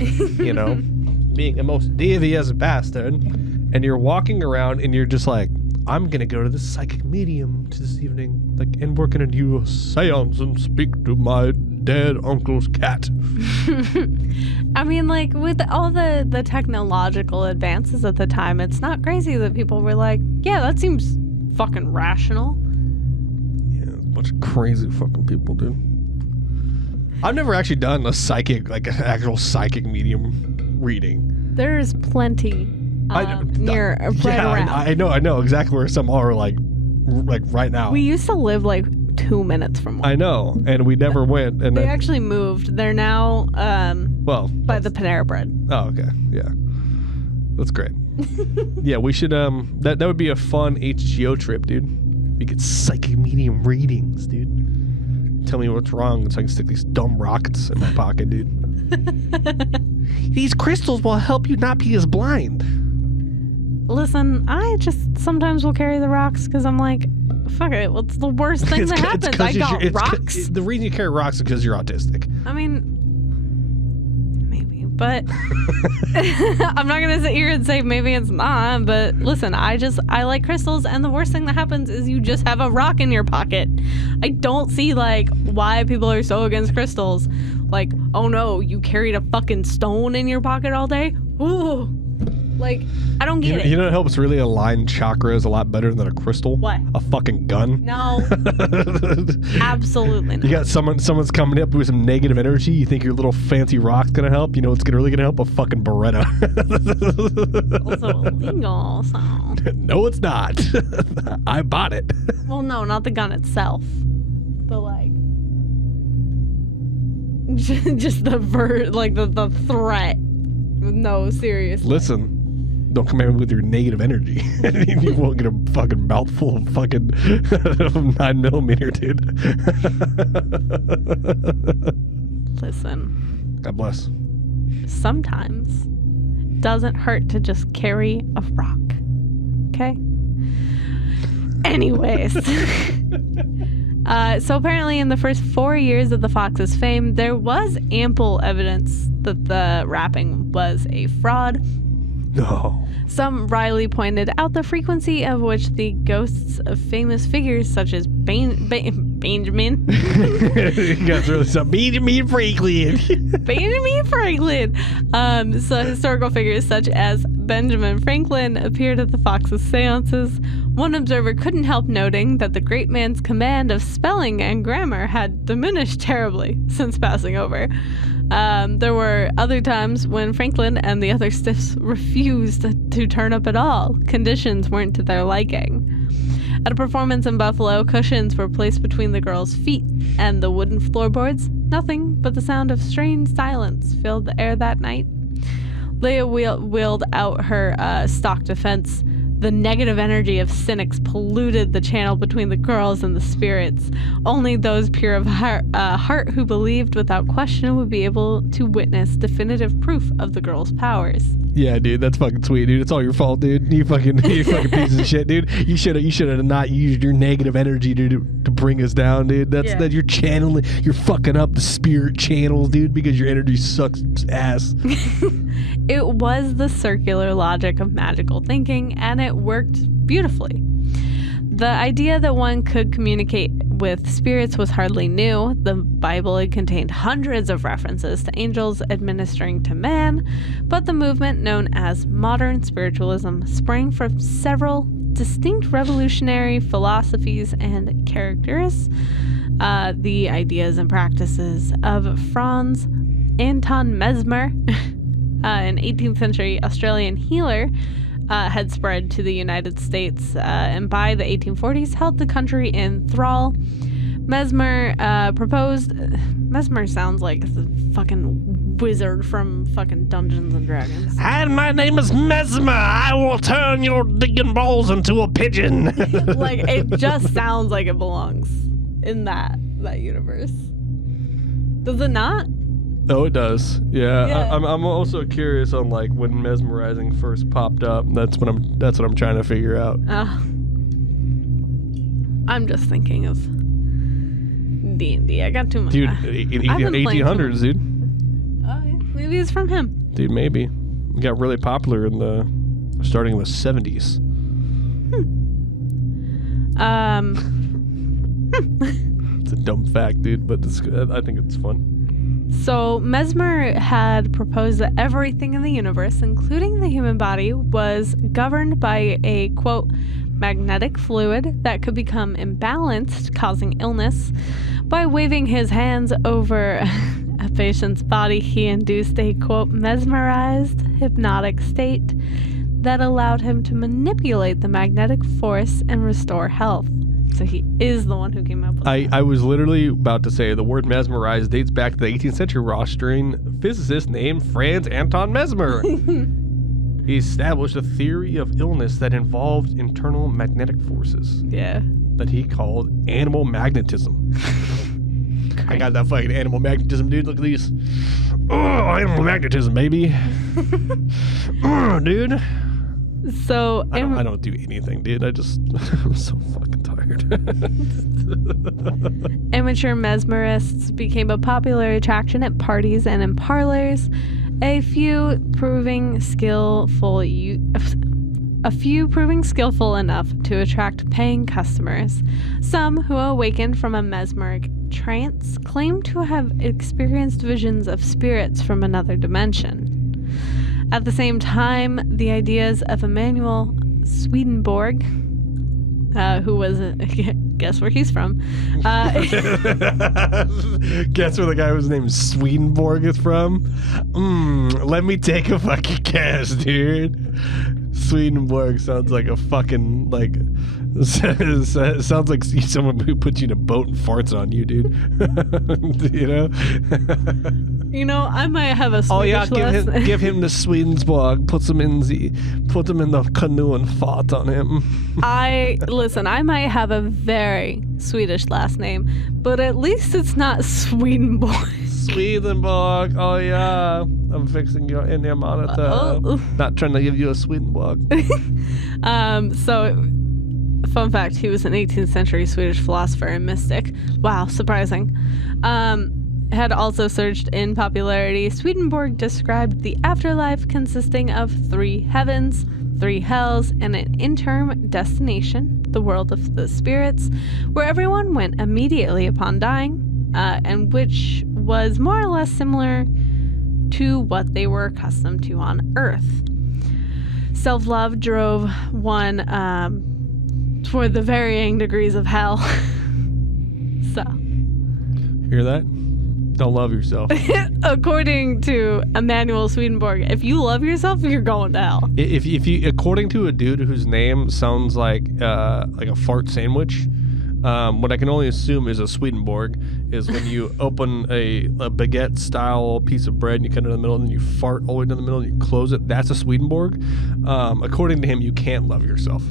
being the most devious bastard, and you're walking around and you're just like, I'm gonna go to the psychic medium this evening, like, and we're gonna do a seance and speak to my dead uncle's cat. I mean, like, with all the technological advances at the time, it's not crazy that people were like, yeah, that seems fucking rational. Yeah, a bunch of crazy fucking people, dude. I've never actually done a psychic, like an actual psychic medium reading. There's plenty near right around. I know exactly where some are, like right now. We used to live like 2 minutes from one. I know, and we never went. And they actually moved. They're now by the Panera Bread. Oh, okay, yeah, that's great. Yeah, we should that would be a fun HGO trip, dude. We get psychic medium readings, dude. Tell me what's wrong so I can stick these dumb rockets in my pocket, dude. These crystals will help you not be as blind. Listen, I just sometimes will carry the rocks because I'm like, fuck it, what's the worst thing that happens? I got rocks. The reason you carry rocks is because you're autistic. I mean, maybe, but I'm not going to sit here and say maybe it's not, but listen, I like crystals, and the worst thing that happens is you just have a rock in your pocket. I don't see, like, why people are so against crystals. Like, oh no, you carried a fucking stone in your pocket all day? Ooh. Like, I don't get it. You know what helps really align chakras a lot better than a crystal? What? A fucking gun? No. Absolutely not. You got someone's coming up with some negative energy. You think your little fancy rock's gonna help? You know what's really gonna help? A fucking Beretta. Also illegal, so. No, it's not. I bought it. Well, no, not the gun itself. But like, just the the threat. No, seriously. Listen, don't come at me with your negative energy. You won't get a fucking mouthful of fucking 9mm, dude. Listen. God bless. Sometimes it doesn't hurt to just carry a rock. Okay? Anyways. So apparently in the first 4 years of the Fox's fame, there was ample evidence that the rapping was a fraud. No. Some wryly pointed out the frequency of which the ghosts of famous figures such as Benjamin. You guys really saw Benjamin Franklin. Benjamin Franklin. So historical figures such as Benjamin Franklin appeared at the Fox's seances. One observer couldn't help noting that the great man's command of spelling and grammar had diminished terribly since passing over. There were other times when Franklin and the other stiffs refused to turn up at all. Conditions weren't to their liking. At a performance in Buffalo, cushions were placed between the girls' feet and the wooden floorboards. Nothing but the sound of strange silence filled the air that night. Leah wheeled out her stock defense. The negative energy of cynics polluted the channel between the girls and the spirits. Only those pure of heart who believed without question would be able to witness definitive proof of the girls' powers. Yeah, dude, that's fucking sweet, dude. It's all your fault, dude. You fucking piece of shit, dude. You should have not used your negative energy to bring us down, dude. That you're channeling, you're fucking up the spirit channels, dude, because your energy sucks ass. It was the circular logic of magical thinking, and it worked beautifully. The idea that one could communicate with spirits was hardly new. The Bible had contained hundreds of references to angels administering to man, but the movement known as modern spiritualism sprang from several distinct revolutionary philosophies and characters. The ideas and practices of Franz Anton Mesmer, an 18th century Australian healer, had spread to the United States, and by the 1840s held the country in thrall. Mesmer sounds like the fucking wizard from fucking Dungeons and Dragons. And my name is Mesmer. I will turn your digging balls into a pigeon. Like, it just sounds like it belongs in that universe. Does it not? Oh, it does. Yeah. I'm also curious on like when mesmerizing first popped up. That's what I'm trying to figure out. I'm just thinking of D&D. I got too much. Dude, 1800s, dude. Oh, yeah. Maybe it's from him. Dude, maybe. It got really popular starting in the 70s. It's a dumb fact, dude, but I think it's fun. So Mesmer had proposed that everything in the universe, including the human body, was governed by a, quote, magnetic fluid that could become imbalanced, causing illness. By waving his hands over a patient's body, he induced a, quote, mesmerized, hypnotic state that allowed him to manipulate the magnetic force and restore health. So he is the one who came up with that. I was literally about to say the word mesmerized dates back to the 18th century Austrian physicist named Franz Anton Mesmer. He established a theory of illness that involved internal magnetic forces. Yeah. That he called animal magnetism. I got that fucking animal magnetism, dude. Look at these. Oh, animal magnetism, baby. Dude. So I don't do anything, dude. I'm so fucking tired. Amateur mesmerists became a popular attraction at parties and in parlors. A few proving skillful enough to attract paying customers. Some who awakened from a mesmeric trance claimed to have experienced visions of spirits from another dimension. At the same time, the ideas of Emanuel Swedenborg, who was, guess where he's from? Guess where the guy whose name Swedenborg is from? Let me take a fucking guess, dude. Swedenborg sounds like a fucking, like, sounds like someone who puts you in a boat and farts on you, dude. You know? You know, I might have a Swedish give him the Swedenborg. Put him in the canoe and fart on him. I might have a very Swedish last name, but at least it's not Swedenborg. Swedenborg. Oh yeah, I'm fixing your in-ear monitor. Not trying to give you a Swedenborg. So, fun fact: he was an 18th century Swedish philosopher and mystic. Wow, surprising. Had also surged in popularity. Swedenborg described the afterlife consisting of 3 heavens, 3 hells, and an interim destination, the world of the spirits, where everyone went immediately upon dying, and which was more or less similar to what they were accustomed to on Earth. Self-love drove one toward the varying degrees of hell. So. Hear that? Don't love yourself. According to Emanuel Swedenborg, if you love yourself, you're going to hell. If you, according to a dude whose name sounds like a fart sandwich, what I can only assume is a Swedenborg is when you open a baguette style piece of bread and you cut it in the middle and then you fart all the way down the middle and you close it. That's a Swedenborg. According to him, you can't love yourself.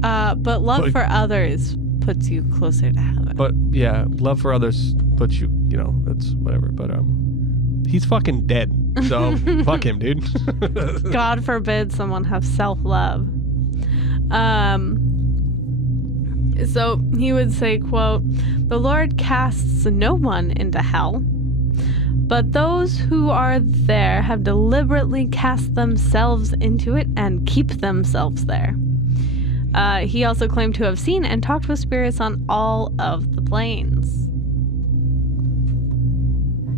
But love for others puts you closer to heaven. But yeah, love for others puts you, that's whatever. But he's fucking dead. So fuck him, dude. God forbid someone have self-love. So he would say, quote, "The Lord casts no one into hell, but those who are there have deliberately cast themselves into it and keep themselves there. He also claimed to have seen and talked with spirits on all of the planes.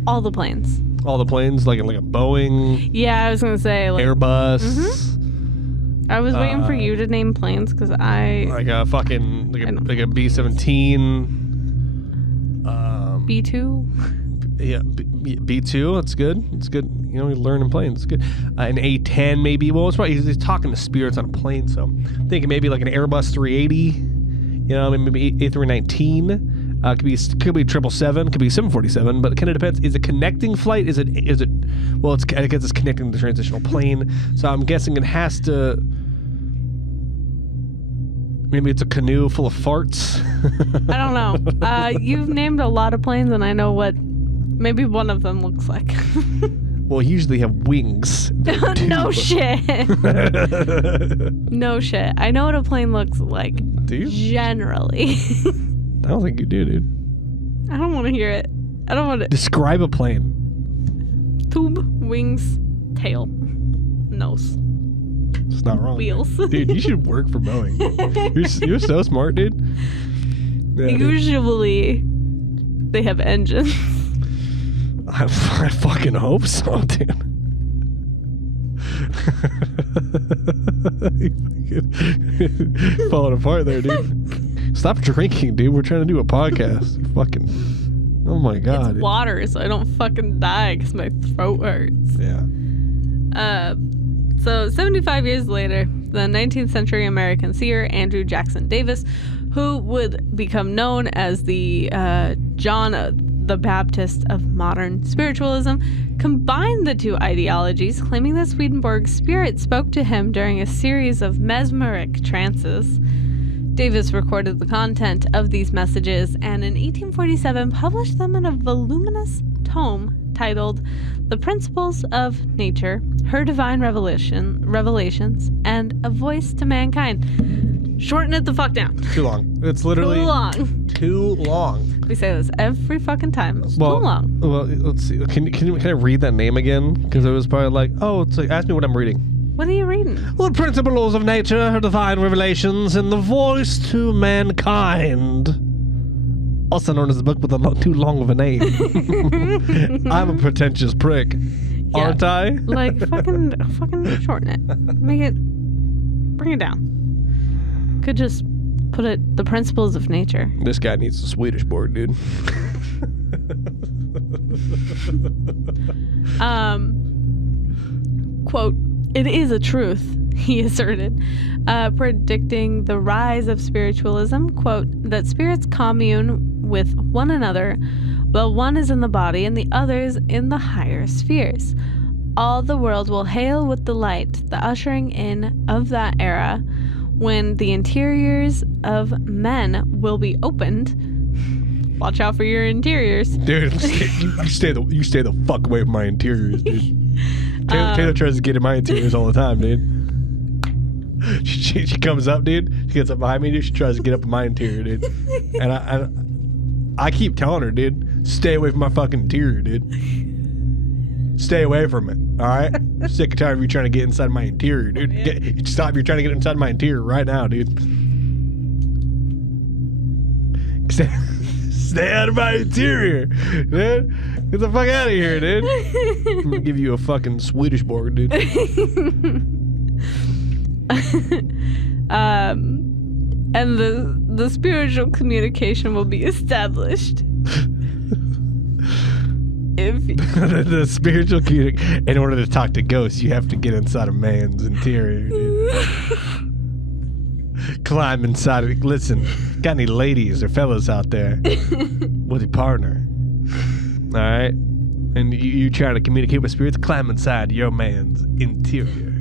All the planes. All the planes, like a Boeing. Yeah, I was gonna say like Airbus. Mm-hmm. I was waiting for you to name planes because like a fucking like a B-17. B-2. Yeah, B-2. That's good. It's good. You know, learning planes. It's good. An A-10 maybe. Well, it's probably he's talking to spirits on a plane, so I'm thinking maybe like an Airbus 380. You know, maybe A319. Could be 777, could be 747, but it kind of depends. Is it connecting flight? Is it? Well, I guess it's connecting the transitional plane. So I'm guessing it has to. Maybe it's a canoe full of farts. I don't know. You've named a lot of planes, and I know what maybe one of them looks like. Well, usually have wings. No shit. No shit. I know what a plane looks like. Do you? Generally. I don't think you do, dude. I don't want to hear it. I don't want to. Describe a plane. Tube, wings, tail, nose. It's not wrong. Wheels. Dude, you should work for Boeing. You're so smart, dude. Yeah, usually, they have engines. I fucking hope so, dude. Falling apart there, dude. Stop drinking, dude. We're trying to do a podcast. Fucking. Oh my god. It's water, so I don't fucking die because my throat hurts. Yeah. So 75 years later, the 19th century American seer Andrew Jackson Davis, who would become known as the John the Baptist of modern spiritualism, combined the two ideologies, claiming that Swedenborg's spirit spoke to him during a series of mesmeric trances. Davis recorded the content of these messages and in 1847 published them in a voluminous tome titled The Principles of Nature, Her Divine Revelations, and A Voice to Mankind. Shorten it the fuck down. Too long. It's literally too long. We say this every fucking time. It's too long. Well, let's see. Can I read that name again? Because it was probably like, it's like, ask me what I'm reading. What are you reading? The Principles of Nature, Her Divine Revelations, and The Voice to Mankind. Also known as the book with too long of a name. I'm a pretentious prick, aren't I? Like, fucking shorten it. Bring it down. Could just put it, The Principles of Nature. This guy needs a Swedish board, dude. Quote, "It is a truth," he asserted, predicting the rise of spiritualism, quote, "that spirits commune with one another, while one is in the body and the others in the higher spheres. All the world will hail with delight the ushering in of that era when the interiors of men will be opened." Watch out for your interiors. Dude, you stay the fuck away from my interiors, dude. Taylor tries to get in my interiors all the time, dude. She comes up, dude. She gets up behind me, dude. She tries to get up in my interior, dude. And I keep telling her, dude, stay away from my fucking interior, dude. Stay away from it, all right? I'm sick and tired of you trying to get inside my interior, dude. Yeah. Stop. You're trying to get inside my interior right now, dude. Stay out of my interior, dude. Get the fuck out of here, dude. I'm gonna give you a fucking Swedish board, dude. And the spiritual communication will be established. If the spiritual communication, in order to talk to ghosts, you have to get inside a man's interior, dude. Climb inside of it. Listen, got any ladies or fellas out there with your partner? All right, and you try to communicate with spirits, climb inside your man's interior.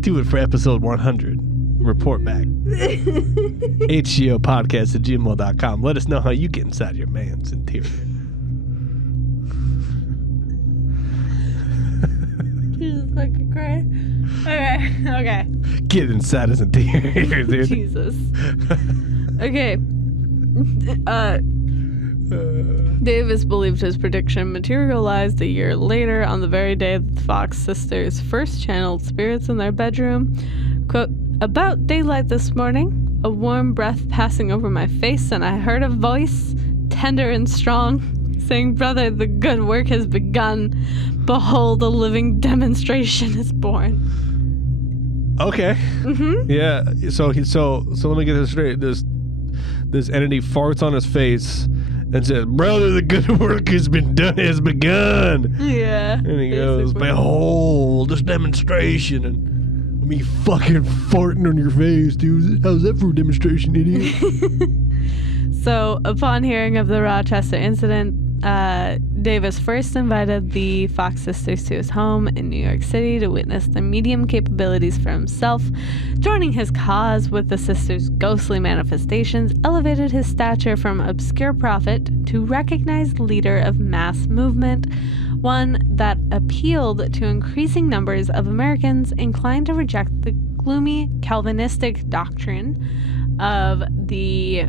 Do it for episode 100. Report back. HGOPodcast@gmail.com. Let us know how you get inside your man's interior. Jesus fucking Christ. Okay. Get inside his interior, dude. Jesus. Okay. Davis believed his prediction materialized a year later on the very day that the Fox sisters first channeled spirits in their bedroom. Quote, About daylight this morning, a warm breath passing over my face, and I heard a voice, tender and strong, saying, "Brother, the good work has begun. Behold, a living demonstration is born." Okay. Mm-hmm. Yeah. So let me get this straight. This entity farts on his face and says, "Brother, the good work has begun." Yeah. And he goes, "Behold, this demonstration." And me fucking farting on your face, dude. How's that for a demonstration, idiot? So, upon hearing of the Rochester incident, Davis first invited the Fox sisters to his home in New York City to witness the medium capabilities for himself. Joining his cause with the sisters' ghostly manifestations elevated his stature from obscure prophet to recognized leader of mass movement, one that appealed to increasing numbers of Americans inclined to reject the gloomy Calvinistic doctrine of the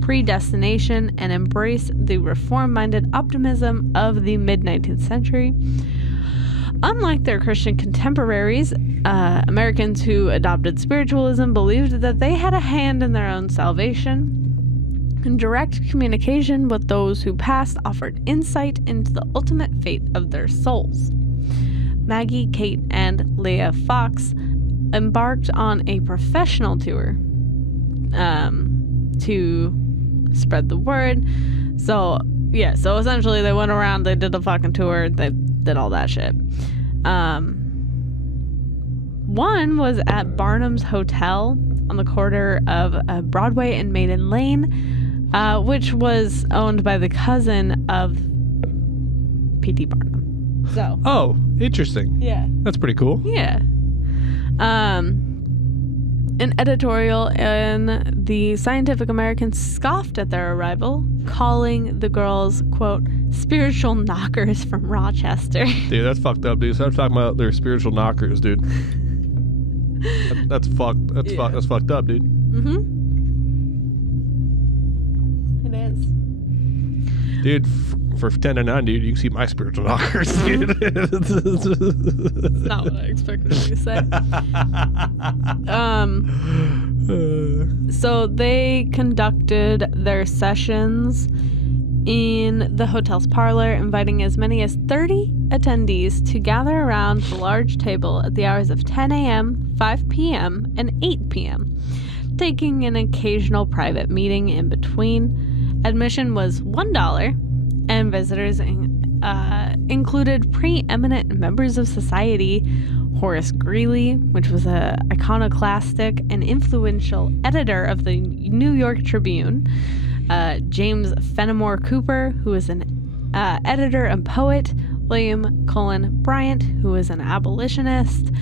predestination and embrace the reform-minded optimism of the mid-19th century. Unlike their Christian contemporaries, Americans who adopted spiritualism believed that they had a hand in their own salvation. And direct communication with those who passed offered insight into the ultimate fate of their souls. Maggie, Kate, and Leah Fox embarked on a professional tour to spread the word. So essentially they went around, they did a fucking tour, they did all that shit. One was at Barnum's Hotel on the corner of Broadway and Maiden Lane, which was owned by the cousin of P.T. Barnum. So. Oh, interesting. Yeah. That's pretty cool. Yeah. An editorial in the Scientific American scoffed at their arrival, calling the girls, quote, "spiritual knockers from Rochester." Dude, that's fucked up, dude. So I'm talking about their spiritual knockers, dude. That's fucked. That's fucked up, dude. Mm-hmm. It is. Dude, for $10.99, dude, you can see my spiritual knockers, dude. That's not what I expected you to say. So they conducted their sessions in the hotel's parlor, inviting as many as 30 attendees to gather around the large table at the hours of 10 a.m., 5 p.m., and 8 p.m., taking an occasional private meeting in between. Admission was $1, and visitors included preeminent members of society: Horace Greeley, which was a iconoclastic and influential editor of the New York Tribune, James Fenimore Cooper, who was an editor and poet, William Cullen Bryant, who was an abolitionist,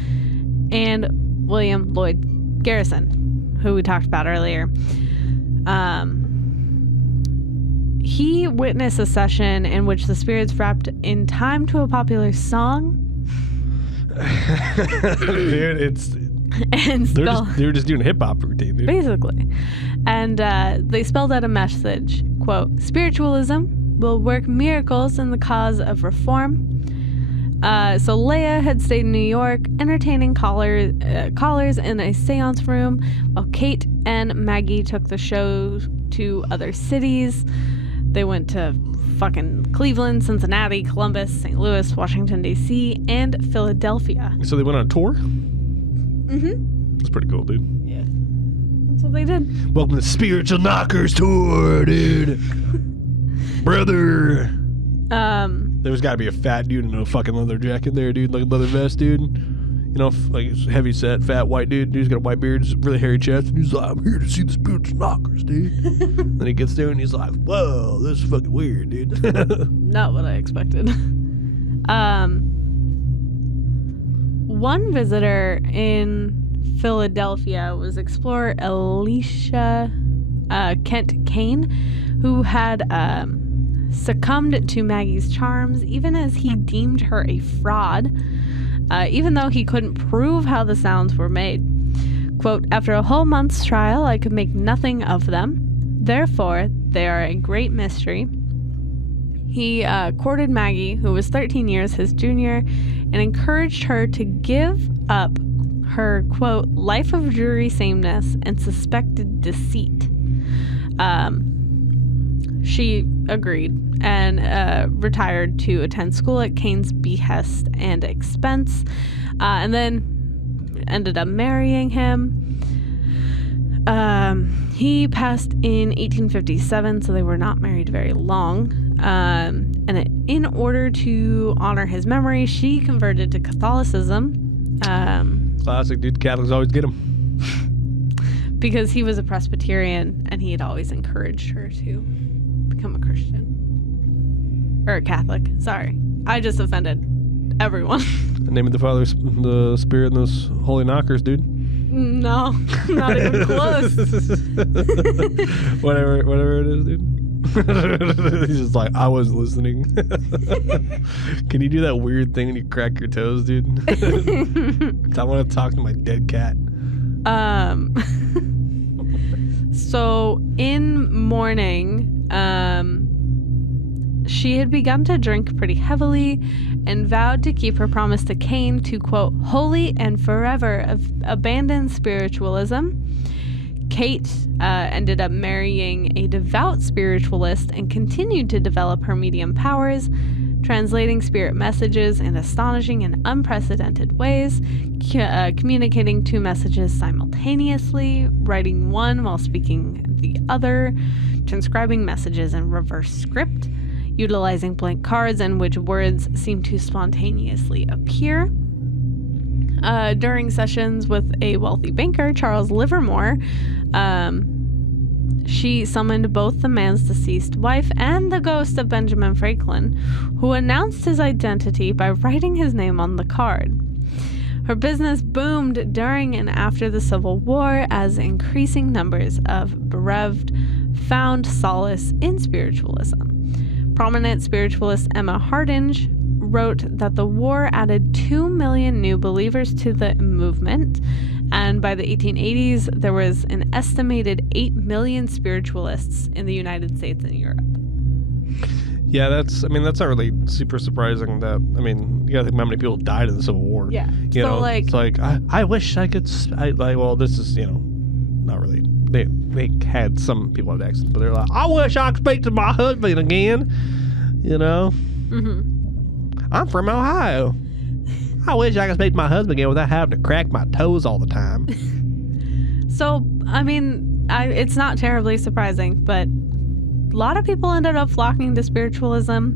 and William Lloyd Garrison, who we talked about earlier. He witnessed a session in which the spirits rapped in time to a popular song. Dude, they're just doing a hip hop routine, dude. Basically. And they spelled out a message, quote, "Spiritualism will work miracles in the cause of reform." So Leia had stayed in New York, entertaining callers in a seance room, while Kate and Maggie took the show to other cities. They went to fucking Cleveland, Cincinnati, Columbus, St. Louis, Washington, D.C., and Philadelphia. So they went on a tour? Mm-hmm. That's pretty cool, dude. Yeah. That's what they did. Welcome to Spiritual Knockers Tour, dude. Brother. There's got to be a fat dude in a fucking leather jacket there, dude. Like a leather vest, dude. You know, like heavy set, fat white dude. He's got a white beard, really hairy chest, and he's like, "I'm here to see the spiritual knockers, dude." Then he gets there and he's like, "Whoa, this is fucking weird, dude." Not what I expected. One visitor in Philadelphia was explorer Alicia Kent Kane, who had succumbed to Maggie's charms, even as he deemed her a fraud. Even though he couldn't prove how the sounds were made. Quote, "After a whole month's trial, I could make nothing of them. Therefore, they are a great mystery." He courted Maggie, who was 13 years his junior, and encouraged her to give up her, quote, life of dreary sameness and suspected deceit. She agreed and retired to attend school at Kane's behest and expense, and then ended up marrying him. He passed in 1857, so they were not married very long. And in order to honor his memory, she converted to Catholicism. Classic, dude. Catholics always get him. Because he was a Presbyterian, and he had always encouraged her to become a Christian. Or a Catholic. Sorry. I just offended everyone. In the name of the Father, the Spirit, and those holy knockers, dude. No, not even close. whatever it is, dude. He's just like, I was listening. Can you do that weird thing when you crack your toes, dude? I want to talk to my dead cat. So in mourning, she had begun to drink pretty heavily and vowed to keep her promise to Kane to, quote, wholly and forever abandon spiritualism. Kate ended up marrying a devout spiritualist and continued to develop her medium powers, translating spirit messages in astonishing and unprecedented ways, communicating two messages simultaneously, writing one while speaking the other, transcribing messages in reverse script, utilizing blank cards in which words seem to spontaneously appear. During sessions with a wealthy banker, Charles Livermore, she summoned both the man's deceased wife and the ghost of Benjamin Franklin, who announced his identity by writing his name on the card. Her business boomed during and after the Civil War as increasing numbers of bereaved found solace in spiritualism. Prominent spiritualist Emma Hardinge wrote that the war added 2 million new believers to the movement, and by the 1880s, there was an estimated 8 million spiritualists in the United States and Europe. Yeah, that's not really super surprising. You gotta think how many people died in the Civil War. Yeah. It's like, I wish I could, this is, not really. They had some people have accents, but they're like, I wish I could speak to my husband again. Mm-hmm. I'm from Ohio. I wish I could speak to my husband again without having to crack my toes all the time. So, it's not terribly surprising, but a lot of people ended up flocking to spiritualism.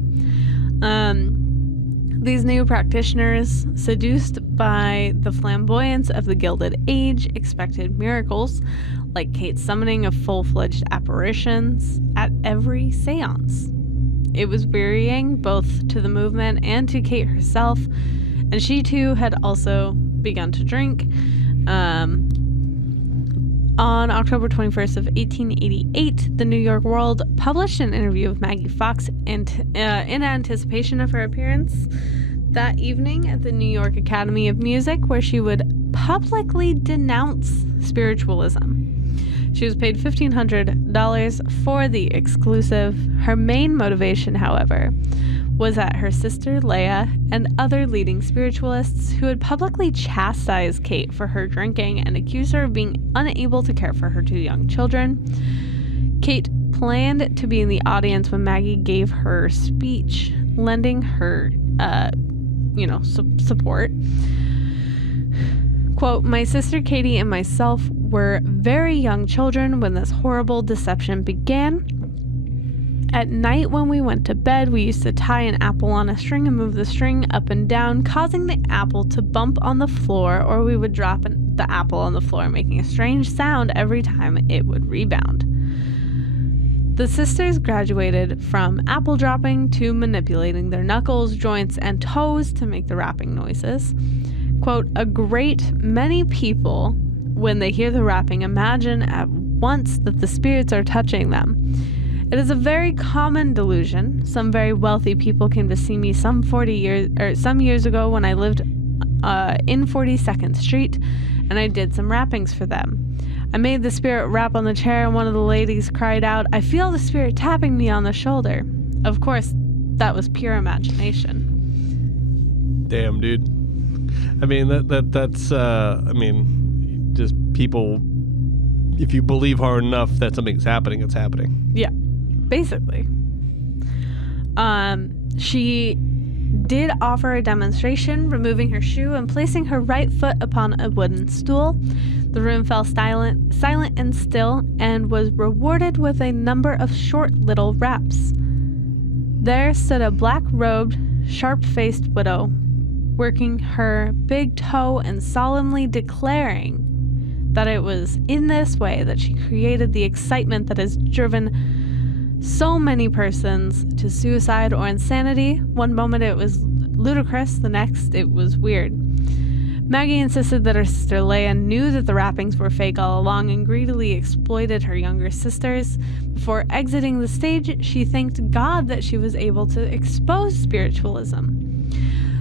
These new practitioners, seduced by the flamboyance of the Gilded Age, expected miracles, like Kate's summoning of full-fledged apparitions at every seance. It was wearying both to the movement and to Kate herself, and she too had also begun to drink. On October 21st of 1888, the New York World published an interview with Maggie Fox in anticipation of her appearance that evening at the New York Academy of Music, where she would publicly denounce spiritualism. She was paid $1,500 for the exclusive. Her main motivation, however, was that her sister Leah and other leading spiritualists who had publicly chastised Kate for her drinking and accused her of being unable to care for her two young children. Kate planned to be in the audience when Maggie gave her speech, lending her, support. Quote, my sister Katie and myself were very young children when this horrible deception began. At night when we went to bed, we used to tie an apple on a string and move the string up and down, causing the apple to bump on the floor, or we would drop the apple on the floor, making a strange sound every time it would rebound. The sisters graduated from apple dropping to manipulating their knuckles, joints, and toes to make the rapping noises. Quote, a great many people, when they hear the rapping, imagine at once that the spirits are touching them. It is a very common delusion. Some very wealthy people came to see me some years ago when I lived in 42nd Street, and I did some rappings for them. I made the spirit rap on the chair, and one of the ladies cried out, I feel the spirit tapping me on the shoulder. Of course, that was pure imagination. Damn, dude. I mean, that's I mean, just people, if you believe hard enough that something's happening, it's happening. Yeah, basically. She did offer a demonstration, removing her shoe and placing her right foot upon a wooden stool. The room fell silent and still, and was rewarded with a number of short little raps. There stood a black-robed, sharp-faced widow, working her big toe and solemnly declaring that it was in this way that she created the excitement that has driven so many persons to suicide or insanity. One moment it was ludicrous, the next it was weird. Maggie insisted that her sister Leah knew that the rappings were fake all along and greedily exploited her younger sisters. Before exiting the stage, she thanked God that she was able to expose spiritualism.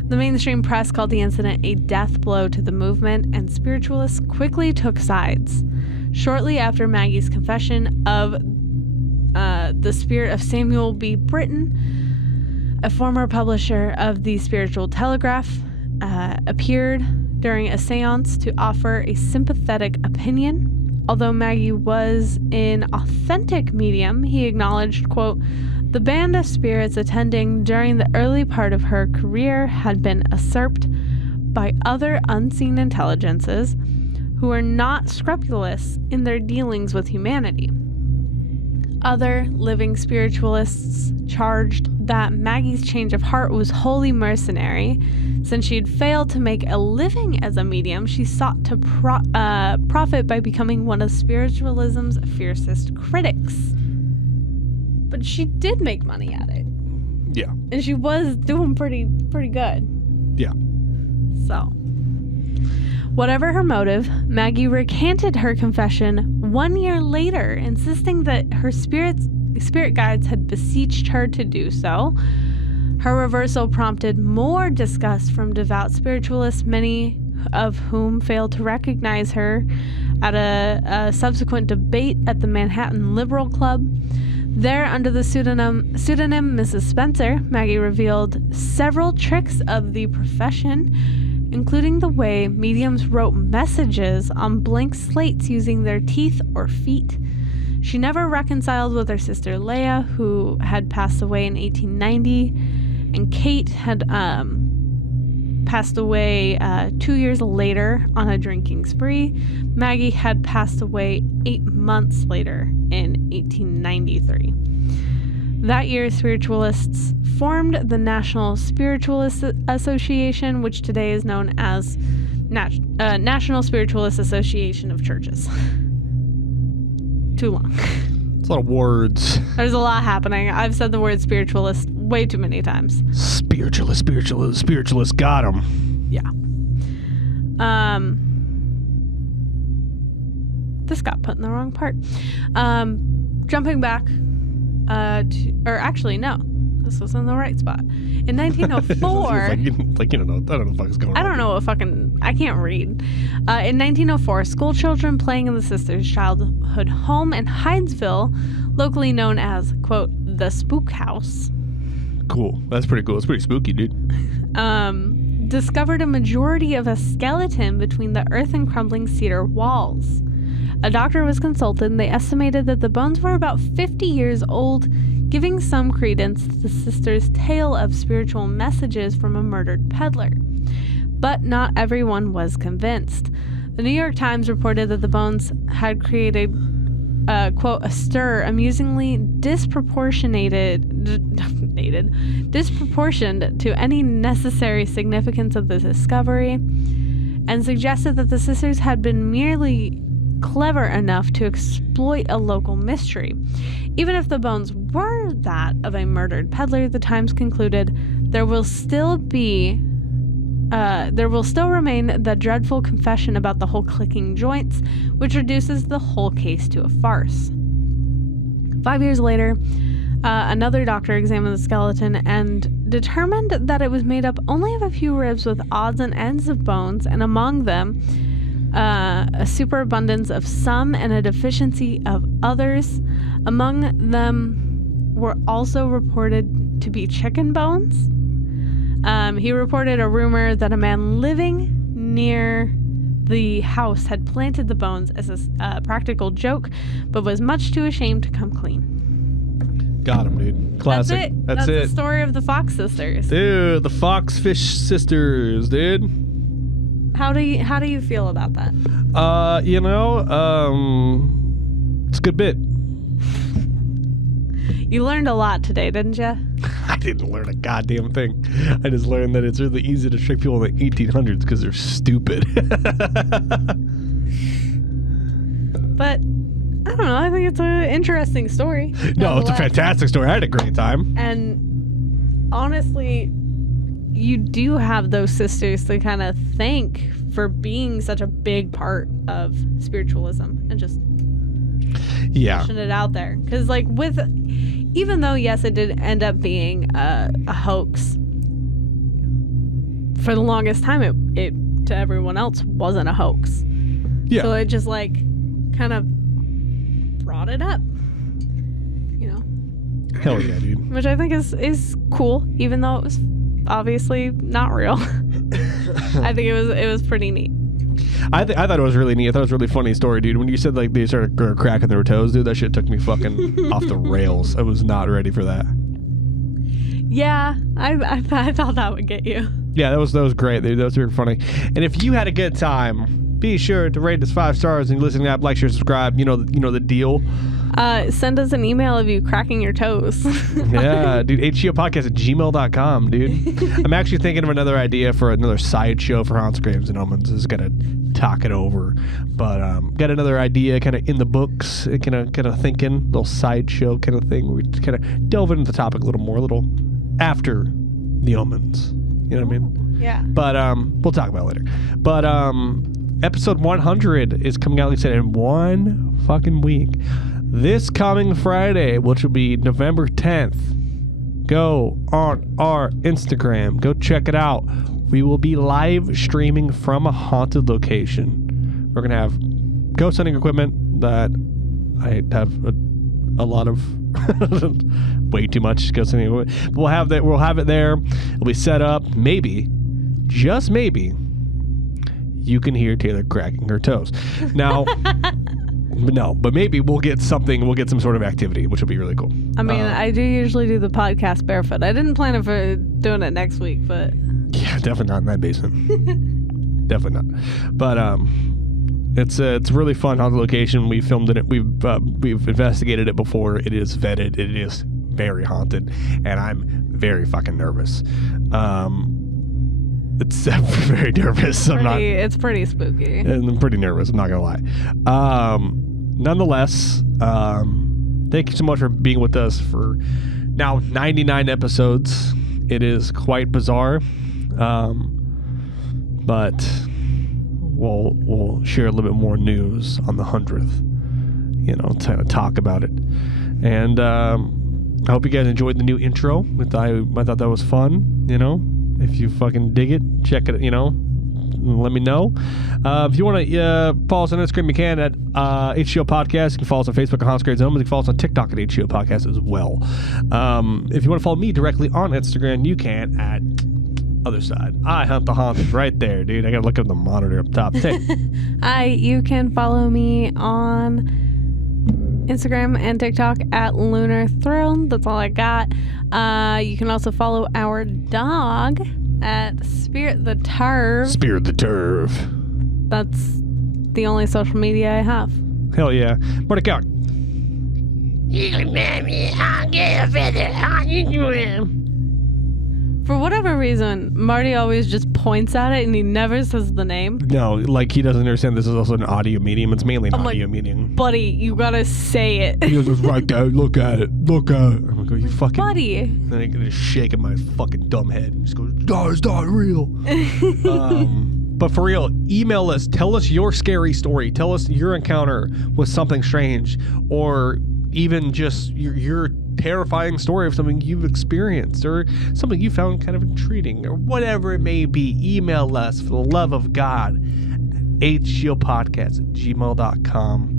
The mainstream press called the incident a death blow to the movement, and spiritualists quickly took sides. Shortly after Maggie's confession of the spirit of Samuel B. Britton, a former publisher of the Spiritual Telegraph, appeared during a seance to offer a sympathetic opinion. Although Maggie was an authentic medium, he acknowledged, quote, "The band of spirits attending during the early part of her career had been usurped by other unseen intelligences who are not scrupulous in their dealings with humanity." Other living spiritualists charged that Maggie's change of heart was wholly mercenary. Since she had failed to make a living as a medium, she sought to profit by becoming one of spiritualism's fiercest critics. But she did make money at it. Yeah. And she was doing pretty good. Yeah. So, whatever her motive, Maggie recanted her confession 1 year later, insisting that her spirit guides had beseeched her to do so. Her reversal prompted more disgust from devout spiritualists, many of whom failed to recognize her at a subsequent debate at the Manhattan Liberal Club. There, under the pseudonym Mrs. Spencer, Maggie revealed several tricks of the profession, including the way mediums wrote messages on blank slates using their teeth or feet. She never reconciled with her sister Leah, who had passed away in 1890, and Kate had passed away 2 years later on a drinking spree. Maggie had passed away 8 months later in 1893. That year, spiritualists formed the National Spiritualist Association, which today is known as National Spiritualist Association of Churches. Too long. It's a lot of words. There's a lot happening. I've said the word spiritualist way too many times. Spiritualist, got him. Yeah. This got put in the wrong part. Jumping back this was in the right spot. In 1904, I don't know what the fuck is going on. I don't know I can't read. In 1904, school children playing in the sisters' childhood home in Hydesville, locally known as, quote, the Spook House. Cool. That's pretty cool. It's pretty spooky, dude. Discovered a majority of a skeleton between the earth and crumbling cedar walls. A doctor was consulted, and they estimated that the bones were about 50 years old, giving some credence to the sisters' tale of spiritual messages from a murdered peddler. But not everyone was convinced. The New York Times reported that the bones had created, quote, a stir amusingly disproportioned to any necessary significance of the discovery, and suggested that the sisters had been merely clever enough to exploit a local mystery. Even if the bones were that of a murdered peddler, the Times concluded, there will still remain the dreadful confession about the whole clicking joints, which reduces the whole case to a farce. 5 years later, another doctor examined the skeleton and determined that it was made up only of a few ribs with odds and ends of bones, and among them, a superabundance of some and a deficiency of others. Among them were also reported to be chicken bones. He reported a rumor that a man living near the house had planted the bones as a practical joke, but was much too ashamed to come clean. Got him, dude. Classic. That's it. That's the story of the Fox sisters. Dude, the Foxfish sisters, dude. How do you feel about that? It's a good bit. You learned a lot today, didn't you? I didn't learn a goddamn thing. I just learned that it's really easy to trick people in the 1800s because they're stupid. But I don't know. I think it's an interesting story. No, it's a fantastic story. I had a great time. And honestly, you do have those sisters to kind of thank for being such a big part of spiritualism and just pushing it out there. Because even though, yes, it did end up being a hoax, for the longest time, it to everyone else wasn't a hoax. Yeah. So it just kind of brought it up, Hell yeah, dude. Which I think is cool, even though it was obviously not real. I think it was pretty neat. I thought it was really neat. I thought it was a really funny story, dude. When you said they started cracking their toes, dude, that shit took me fucking off the rails. I was not ready for that. Yeah, I thought that would get you. Yeah, that was great, dude. That was really funny. And if you had a good time, be sure to rate us 5 stars and listen to app, like, share, subscribe. You know the deal. Send us an email of you cracking your toes. Yeah, dude. HGOPodcast@gmail.com, dude. I'm actually thinking of another idea for another side show for Haunts, Graves, and Omens. Just gotta talk it over. But got another idea kind of in the books, kind of thinking, little side show kind of thing. We kind of delve into the topic a little more, a little after the Omens. You know what I mean? Yeah. But we'll talk about it later. But episode 100 is coming out, like I said, in 1 fucking week. This coming Friday, which will be November 10th, go on our Instagram. Go check it out. We will be live streaming from a haunted location. We're going to have ghost hunting equipment that I have a lot of way too much ghost hunting equipment. We'll have it there. It'll be set up. Maybe, just maybe, you can hear Taylor cracking her toes. Now... But maybe we'll get some sort of activity, which will be really cool. I mean, I do usually do the podcast barefoot. I didn't plan for doing it next week, but... Yeah, definitely not in that basement. Definitely not. But it's a really fun haunted location. We filmed it. We've investigated it before. It is vetted. It is very haunted, and I'm very fucking nervous. It's very nervous. It's pretty spooky. And I'm pretty nervous. I'm not gonna lie. Nonetheless, thank you so much for being with us for now 99 episodes. It is quite bizarre, but we'll share a little bit more news on the 100th. To talk about it. And I hope you guys enjoyed the new intro. I thought that was fun. If you fucking dig it, check it, let me know. If you want to follow us on Instagram, you can at HGO Podcast. You can follow us on Facebook at Haunts, Graves, and Omens. You can follow us on TikTok at HGO Podcast as well. If you want to follow me directly on Instagram, you can at other side. I Hunt the Haunted right there, dude. I got to look at the monitor up top. You can follow me on Instagram and TikTok at Lunar Throne. That's all I got. You can also follow our dog at Spirit the Turf. Spirit the Turf. That's the only social media I have. Hell yeah. More to count. For whatever reason, Marty always just points at it and he never says the name. No, he doesn't understand this is also an audio medium. It's mainly an audio medium. Buddy, you gotta say it. He goes, it's right there. Look at it. Look at it. I'm like, you fucking... Buddy. Then I'm just shaking my fucking dumb head and just goes, no, it's not real. But for real, email us. Tell us your scary story. Tell us your encounter with something strange, or even just your terrifying story of something you've experienced, or something you found kind of intriguing, or whatever it may be. Email us, for the love of God, HGOPodcast@gmail.com.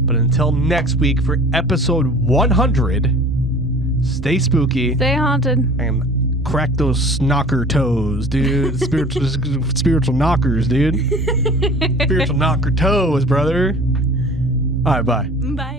But until next week for episode 100, stay spooky, stay haunted, and crack those knocker toes, dude. Spiritual knockers, dude. Spiritual knocker toes, brother. All right, bye. Bye.